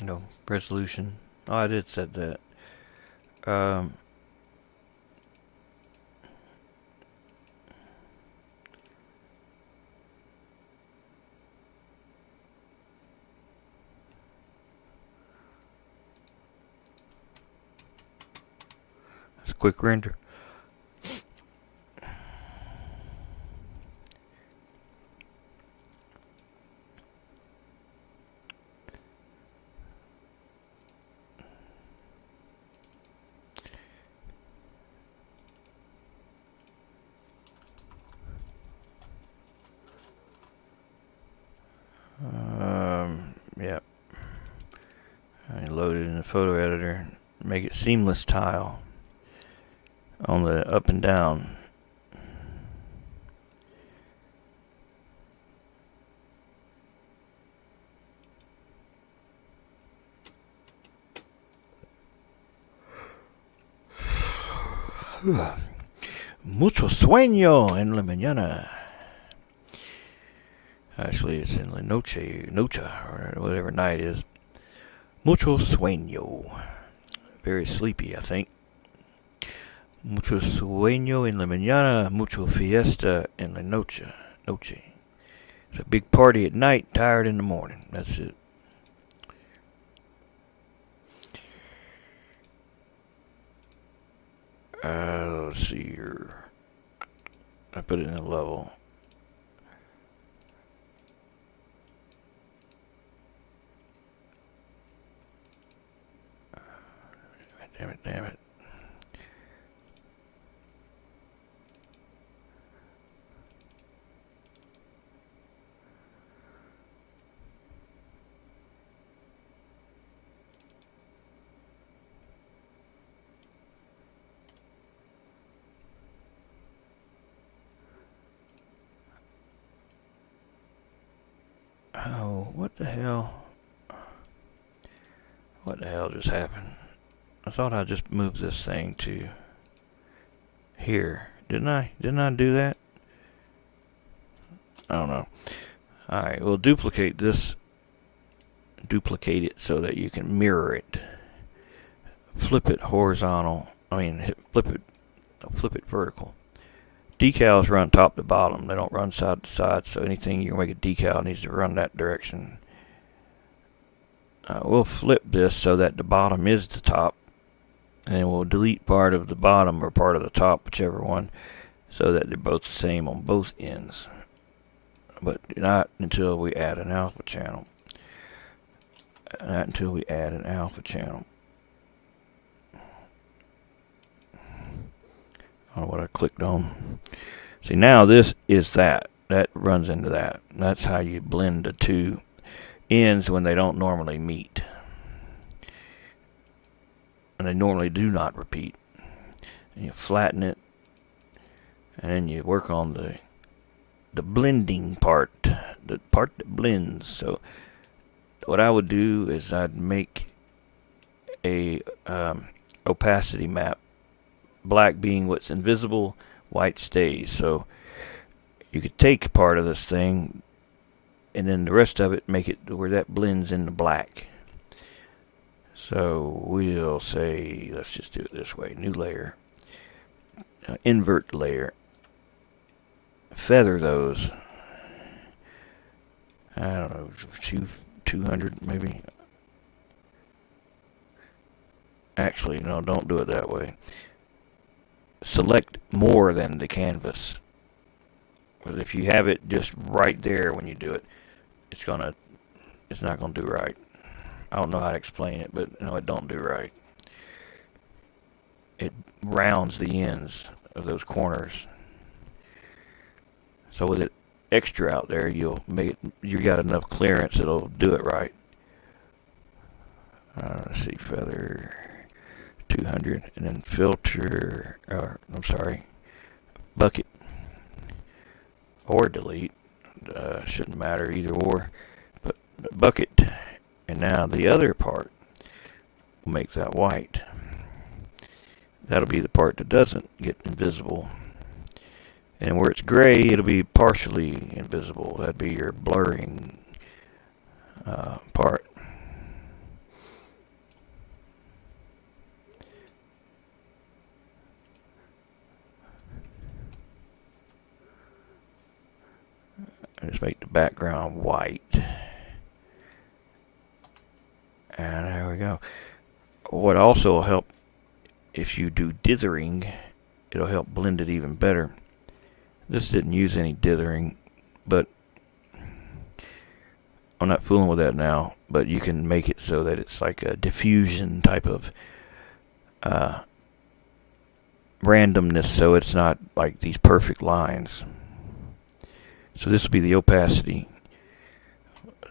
No, resolution. Oh, I did said that. It's a quick render. Yep. I load it in the photo editor. Make it seamless tile on the up and down. Mucho sueño en la mañana. Actually, it's in la noche, or whatever night is. Mucho sueño. Very sleepy, I think. Mucho sueño en la mañana, mucho fiesta en la noche. It's a big party at night, tired in the morning. That's it. Let's see here. I put it in a level. Damn it. Oh, what the hell? What the hell just happened? I thought I just moved this thing to here. Didn't I? Didn't I do that? I don't know. Alright, we'll duplicate this. Duplicate it so that you can mirror it. Flip it horizontal. Flip it vertical. Decals run top to bottom. They don't run side to side, so anything you make a decal needs to run that direction. We'll flip this so that the bottom is the top, and then we'll delete part of the bottom or part of the top, whichever one, so that they're both the same on both ends. But not until we add an alpha channel. Not until we add an alpha channel. I don't know what I clicked on. See, now this is that. That runs into that. That's how you blend the two ends when they don't normally meet. And they normally do not repeat. And you flatten it. And then you work on the blending part. The part that blends. So what I would do is I'd make a opacity map. Black being what's invisible, white stays. So you could take part of this thing and then the rest of it, make it where that blends into black. So we'll say, let's just do it this way. New layer. Invert layer. Feather those. I don't know, 200 maybe. Actually, no, don't do it that way. Select more than the canvas. Because if you have it just right there when you do it, it's not gonna do right. I don't know how to explain it, but it don't do right. It rounds the ends of those corners. So with it extra out there, you got enough clearance, it'll do it right. Let's see, feather 200, and then filter, I'm sorry, bucket or delete. Shouldn't matter either or. But bucket. And now the other part will make that white. That'll be the part that doesn't get invisible. And where it's gray, it'll be partially invisible. That'd be your blurring part. Just make the background white. And there we go. What also will help, if you do dithering, it'll help blend it even better. This didn't use any dithering, but I'm not fooling with that now. But you can make it so that it's like a diffusion type of randomness, so it's not like these perfect lines. So this will be the opacity.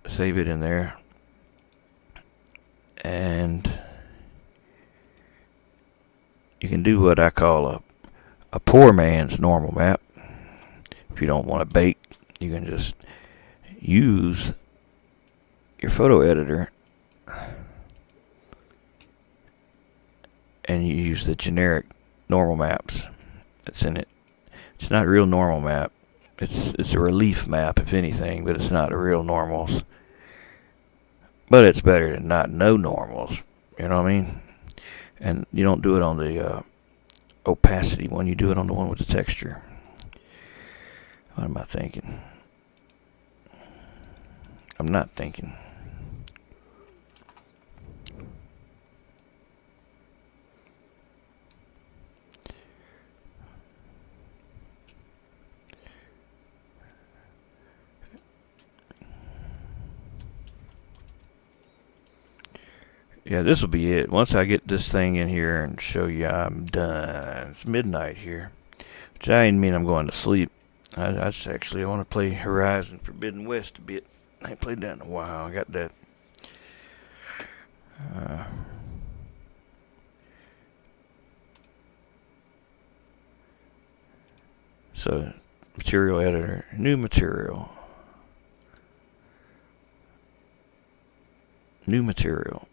Save it in there. And you can do what I call a poor man's normal map. If you don't want to bake, you can just use your photo editor and you use the generic normal maps that's in it. It's not a real normal map. It's a relief map, if anything, but it's not a real normals. But it's better than not no normals. You know what I mean? And you don't do it on the opacity one. You do it on the one with the texture. What am I thinking? I'm not thinking. Yeah, this will be it. Once I get this thing in here and show you I'm done. It's midnight here. Which I didn't mean I'm going to sleep. I want to play Horizon Forbidden West a bit. I ain't played that in a while. I got that. So, material editor, new material. New material.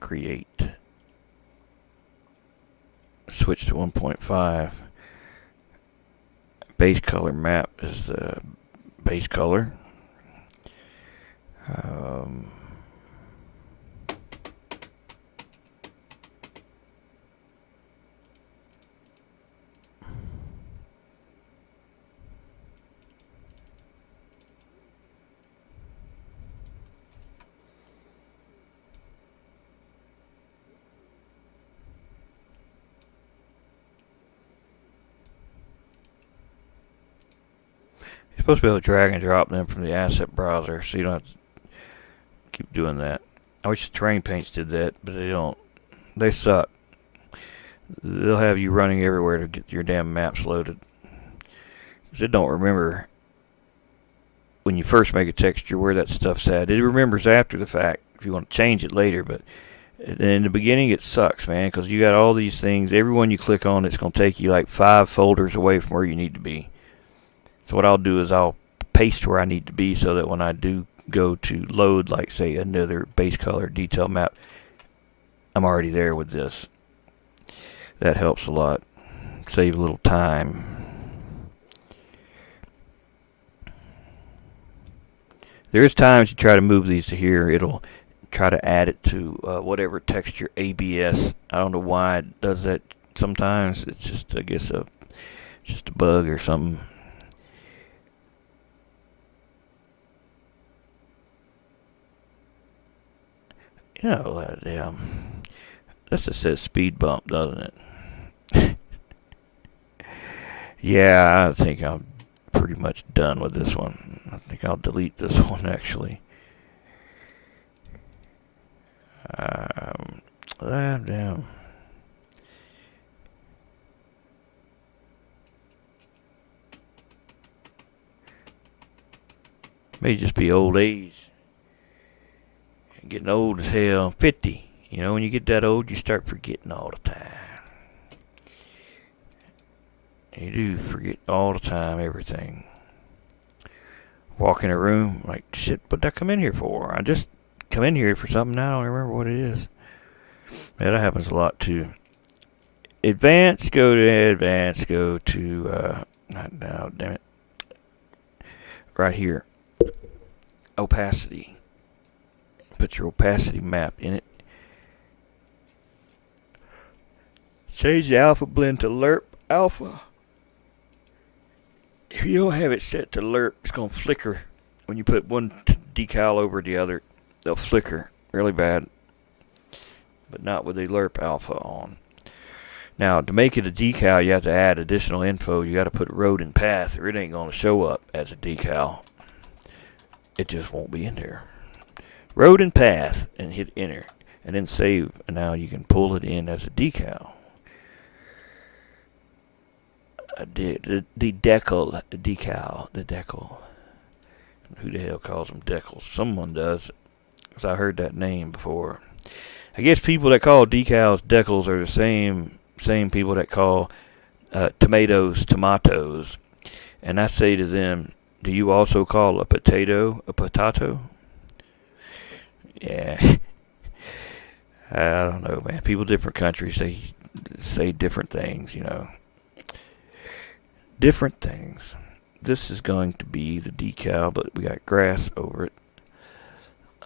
Create. Switch to 1.5. Base color map is the base color. You're supposed to be able to drag and drop them from the asset browser, so you don't have to keep doing that. I wish the terrain paints did that, but they don't. They suck. They'll have you running everywhere to get your damn maps loaded. Because it don't remember when you first make a texture where that stuff's at. It remembers after the fact if you want to change it later, but in the beginning it sucks, man, because you got all these things. Every one you click on, it's going to take you like 5 folders away from where you need to be. So what I'll do is I'll paste where I need to be so that when I do go to load, like say another base color detail map, I'm already there with this. That helps a lot. Save a little time. There is times you try to move these to here, it'll try to add it to whatever texture ABS. I don't know why it does that sometimes. It's just, I guess, just a bug or something. You know, that just says speed bump, doesn't it? Yeah, I think I'm pretty much done with this one. I think I'll delete this one, actually. Damn. May just be old age. Getting old as hell. 50. You know, when you get that old, you start forgetting all the time. You do forget all the time everything. Walk in a room, like, shit, what'd I come in here for? I just come in here for something now, I don't remember what it is. Yeah, that happens a lot too. Advanced, go to, not now, damn it. Right here. Opacity. Put your opacity map in it. Change the alpha blend to lerp alpha. If you don't have it set to lerp, it's going to flicker. When you put one decal over the other, they'll flicker really bad. But not with the lerp alpha on. Now, to make it a decal, you have to add additional info. You got to put road and path, or it ain't going to show up as a decal. It just won't be in there. Road and path, and hit enter, and then save. And now you can pull it in as a decal. The decal. Who the hell calls them decals? Someone does, because I heard that name before. I guess people that call decals decals are the same people that call tomatoes tomatoes. And I say to them, do you also call a potato a potato? Yeah. I don't know, man. People different countries say different things, you know. Different things. This is going to be the decal, but we got grass over it.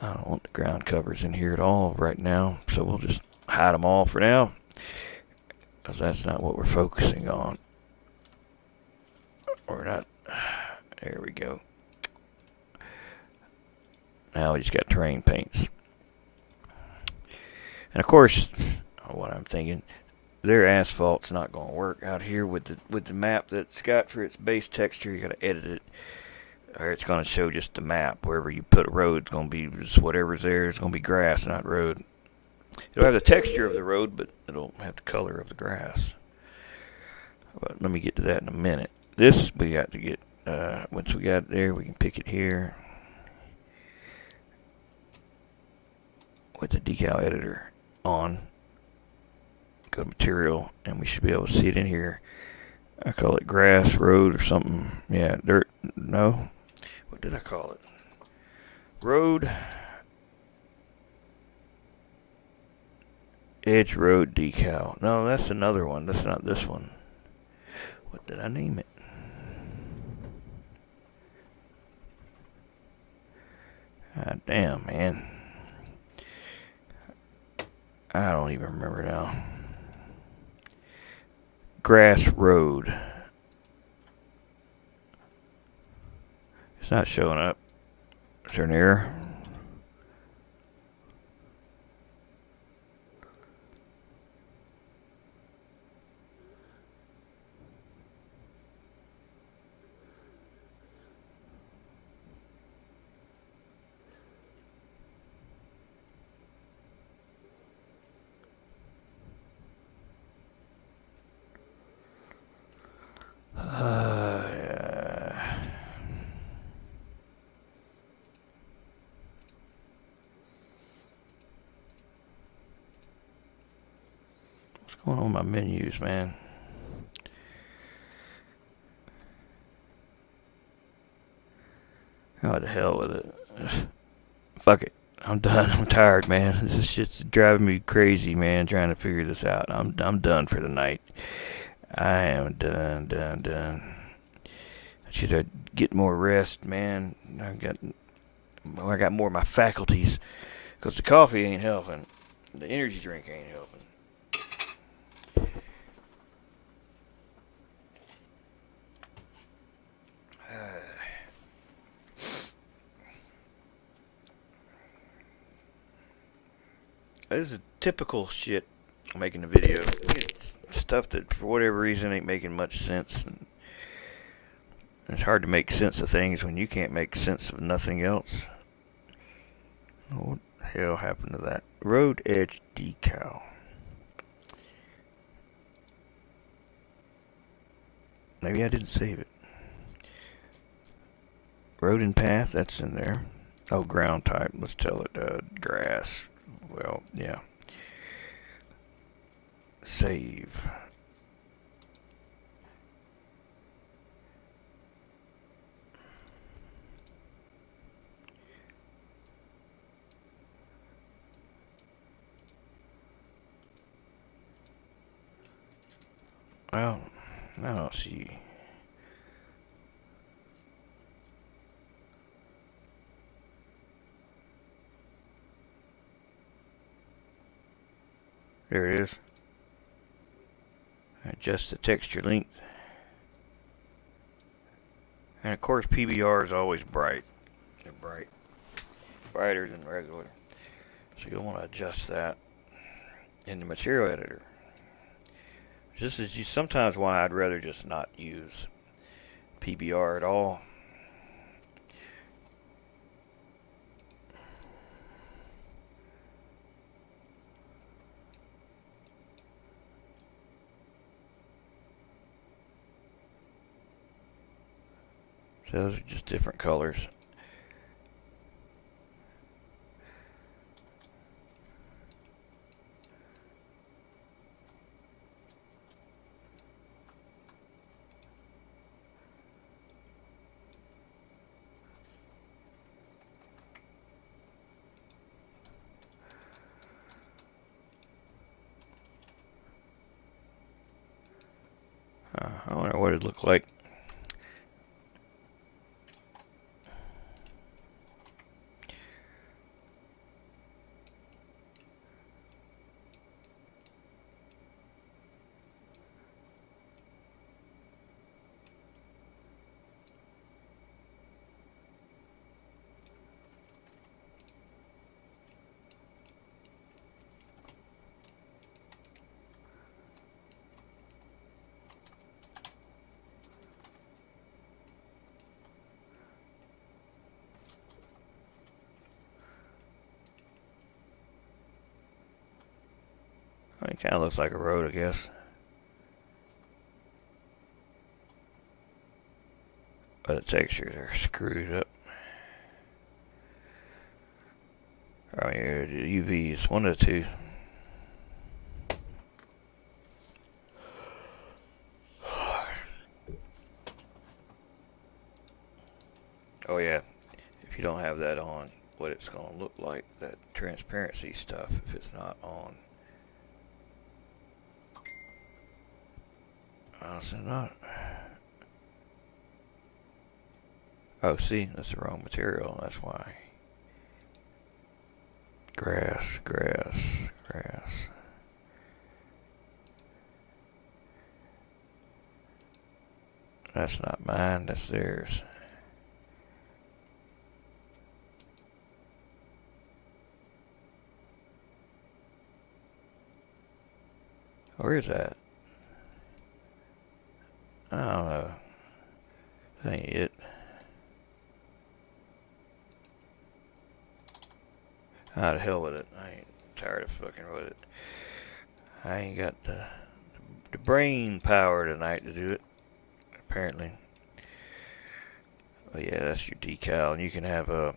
I don't want the ground covers in here at all right now, so we'll just hide them all for now, because that's not what we're focusing on. We're not. There we go. Now we just got terrain paints. And of course, what I'm thinking, their asphalt's not going to work out here with the map that's got for its base texture. You got to edit it, or it's going to show just the map. Wherever you put a road, it's going to be just whatever's there. It's going to be grass, not road. It'll have the texture of the road, but it'll have the color of the grass. But let me get to that in a minute. This we got to get. Once we got it there, we can pick it here with the decal editor on. Go to material, and we should be able to see it in here. I call it grass, road, or something. Yeah, dirt. No. What did I call it? Road. Edge road decal. No, that's another one. That's not this one. What did I name it? God damn, man. I don't even remember now. Grass road. It's not showing up. Is there an error? What's going on with my menus, man? Oh, the hell with it. Fuck it. I'm done. I'm tired, man. This shit's driving me crazy, man, trying to figure this out. I'm done for the night. I am done. I should get more rest, man. I got more of my faculties, because the coffee ain't helping. The energy drink ain't helping. This is typical shit I'm making a video. Stuff that for whatever reason ain't making much sense. And it's hard to make sense of things when you can't make sense of nothing else. What the hell happened to that? Road edge decal. Maybe I didn't save it. Road and path, that's in there. Oh, ground type. Let's tell it grass. Well, yeah. Save. Well, I don't see. There it is. Adjust the texture length. And of course PBR is always bright. They're bright. Brighter than regular. So you'll want to adjust that in the material editor. This is sometimes why I'd rather just not use PBR at all. So those are just different colors. I wonder what it'd look like. It kind of looks like a road, I guess. But the textures are screwed up. I mean, the UVs, one of the two. Oh yeah, if you don't have that on, what it's going to look like, that transparency stuff, if it's not on. How's it not? Oh, see, that's the wrong material, that's why. Grass, grass, grass. That's not mine, that's theirs. Where is that? I don't know. That ain't it. How the hell with it? I ain't tired of fucking with it. I ain't got the brain power tonight to do it, apparently. Oh yeah, that's your decal, and you can have the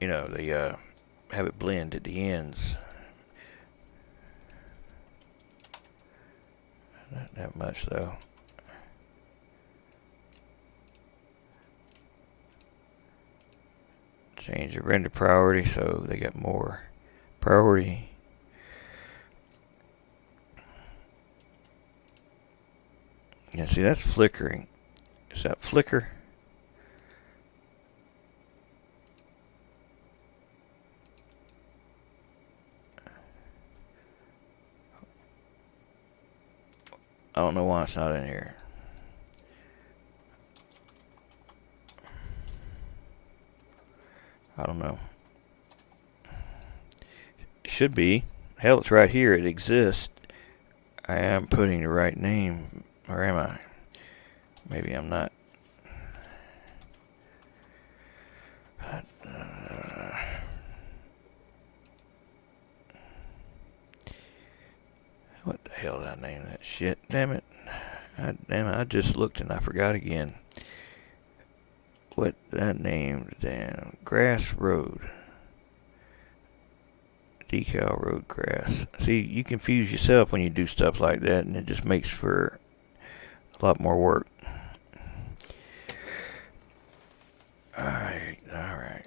you know, have it blend at the ends. Not that much though. Change the render priority so they get more priority. Yeah, see, that's flickering. Is that flicker? I don't know why it's not in here. I don't know. It should be. Hell, it's right here. It exists. I am putting the right name. Or am I? Maybe I'm not. What the hell did I name that shit? Damn it. Damn it, I just looked and I forgot again. What that name? Damn. Grass Road. Decal road grass. See, you confuse yourself when you do stuff like that, and it just makes for a lot more work. Alright, alright.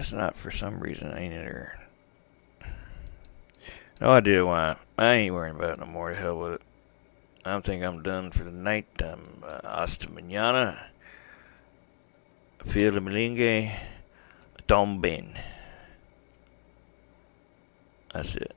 It's not for some reason, ain't it? Or no idea why. I ain't worrying about it no more. To hell with it. I think I'm done for the night. Hasta mañana. Feel melinge. Tomben. That's it.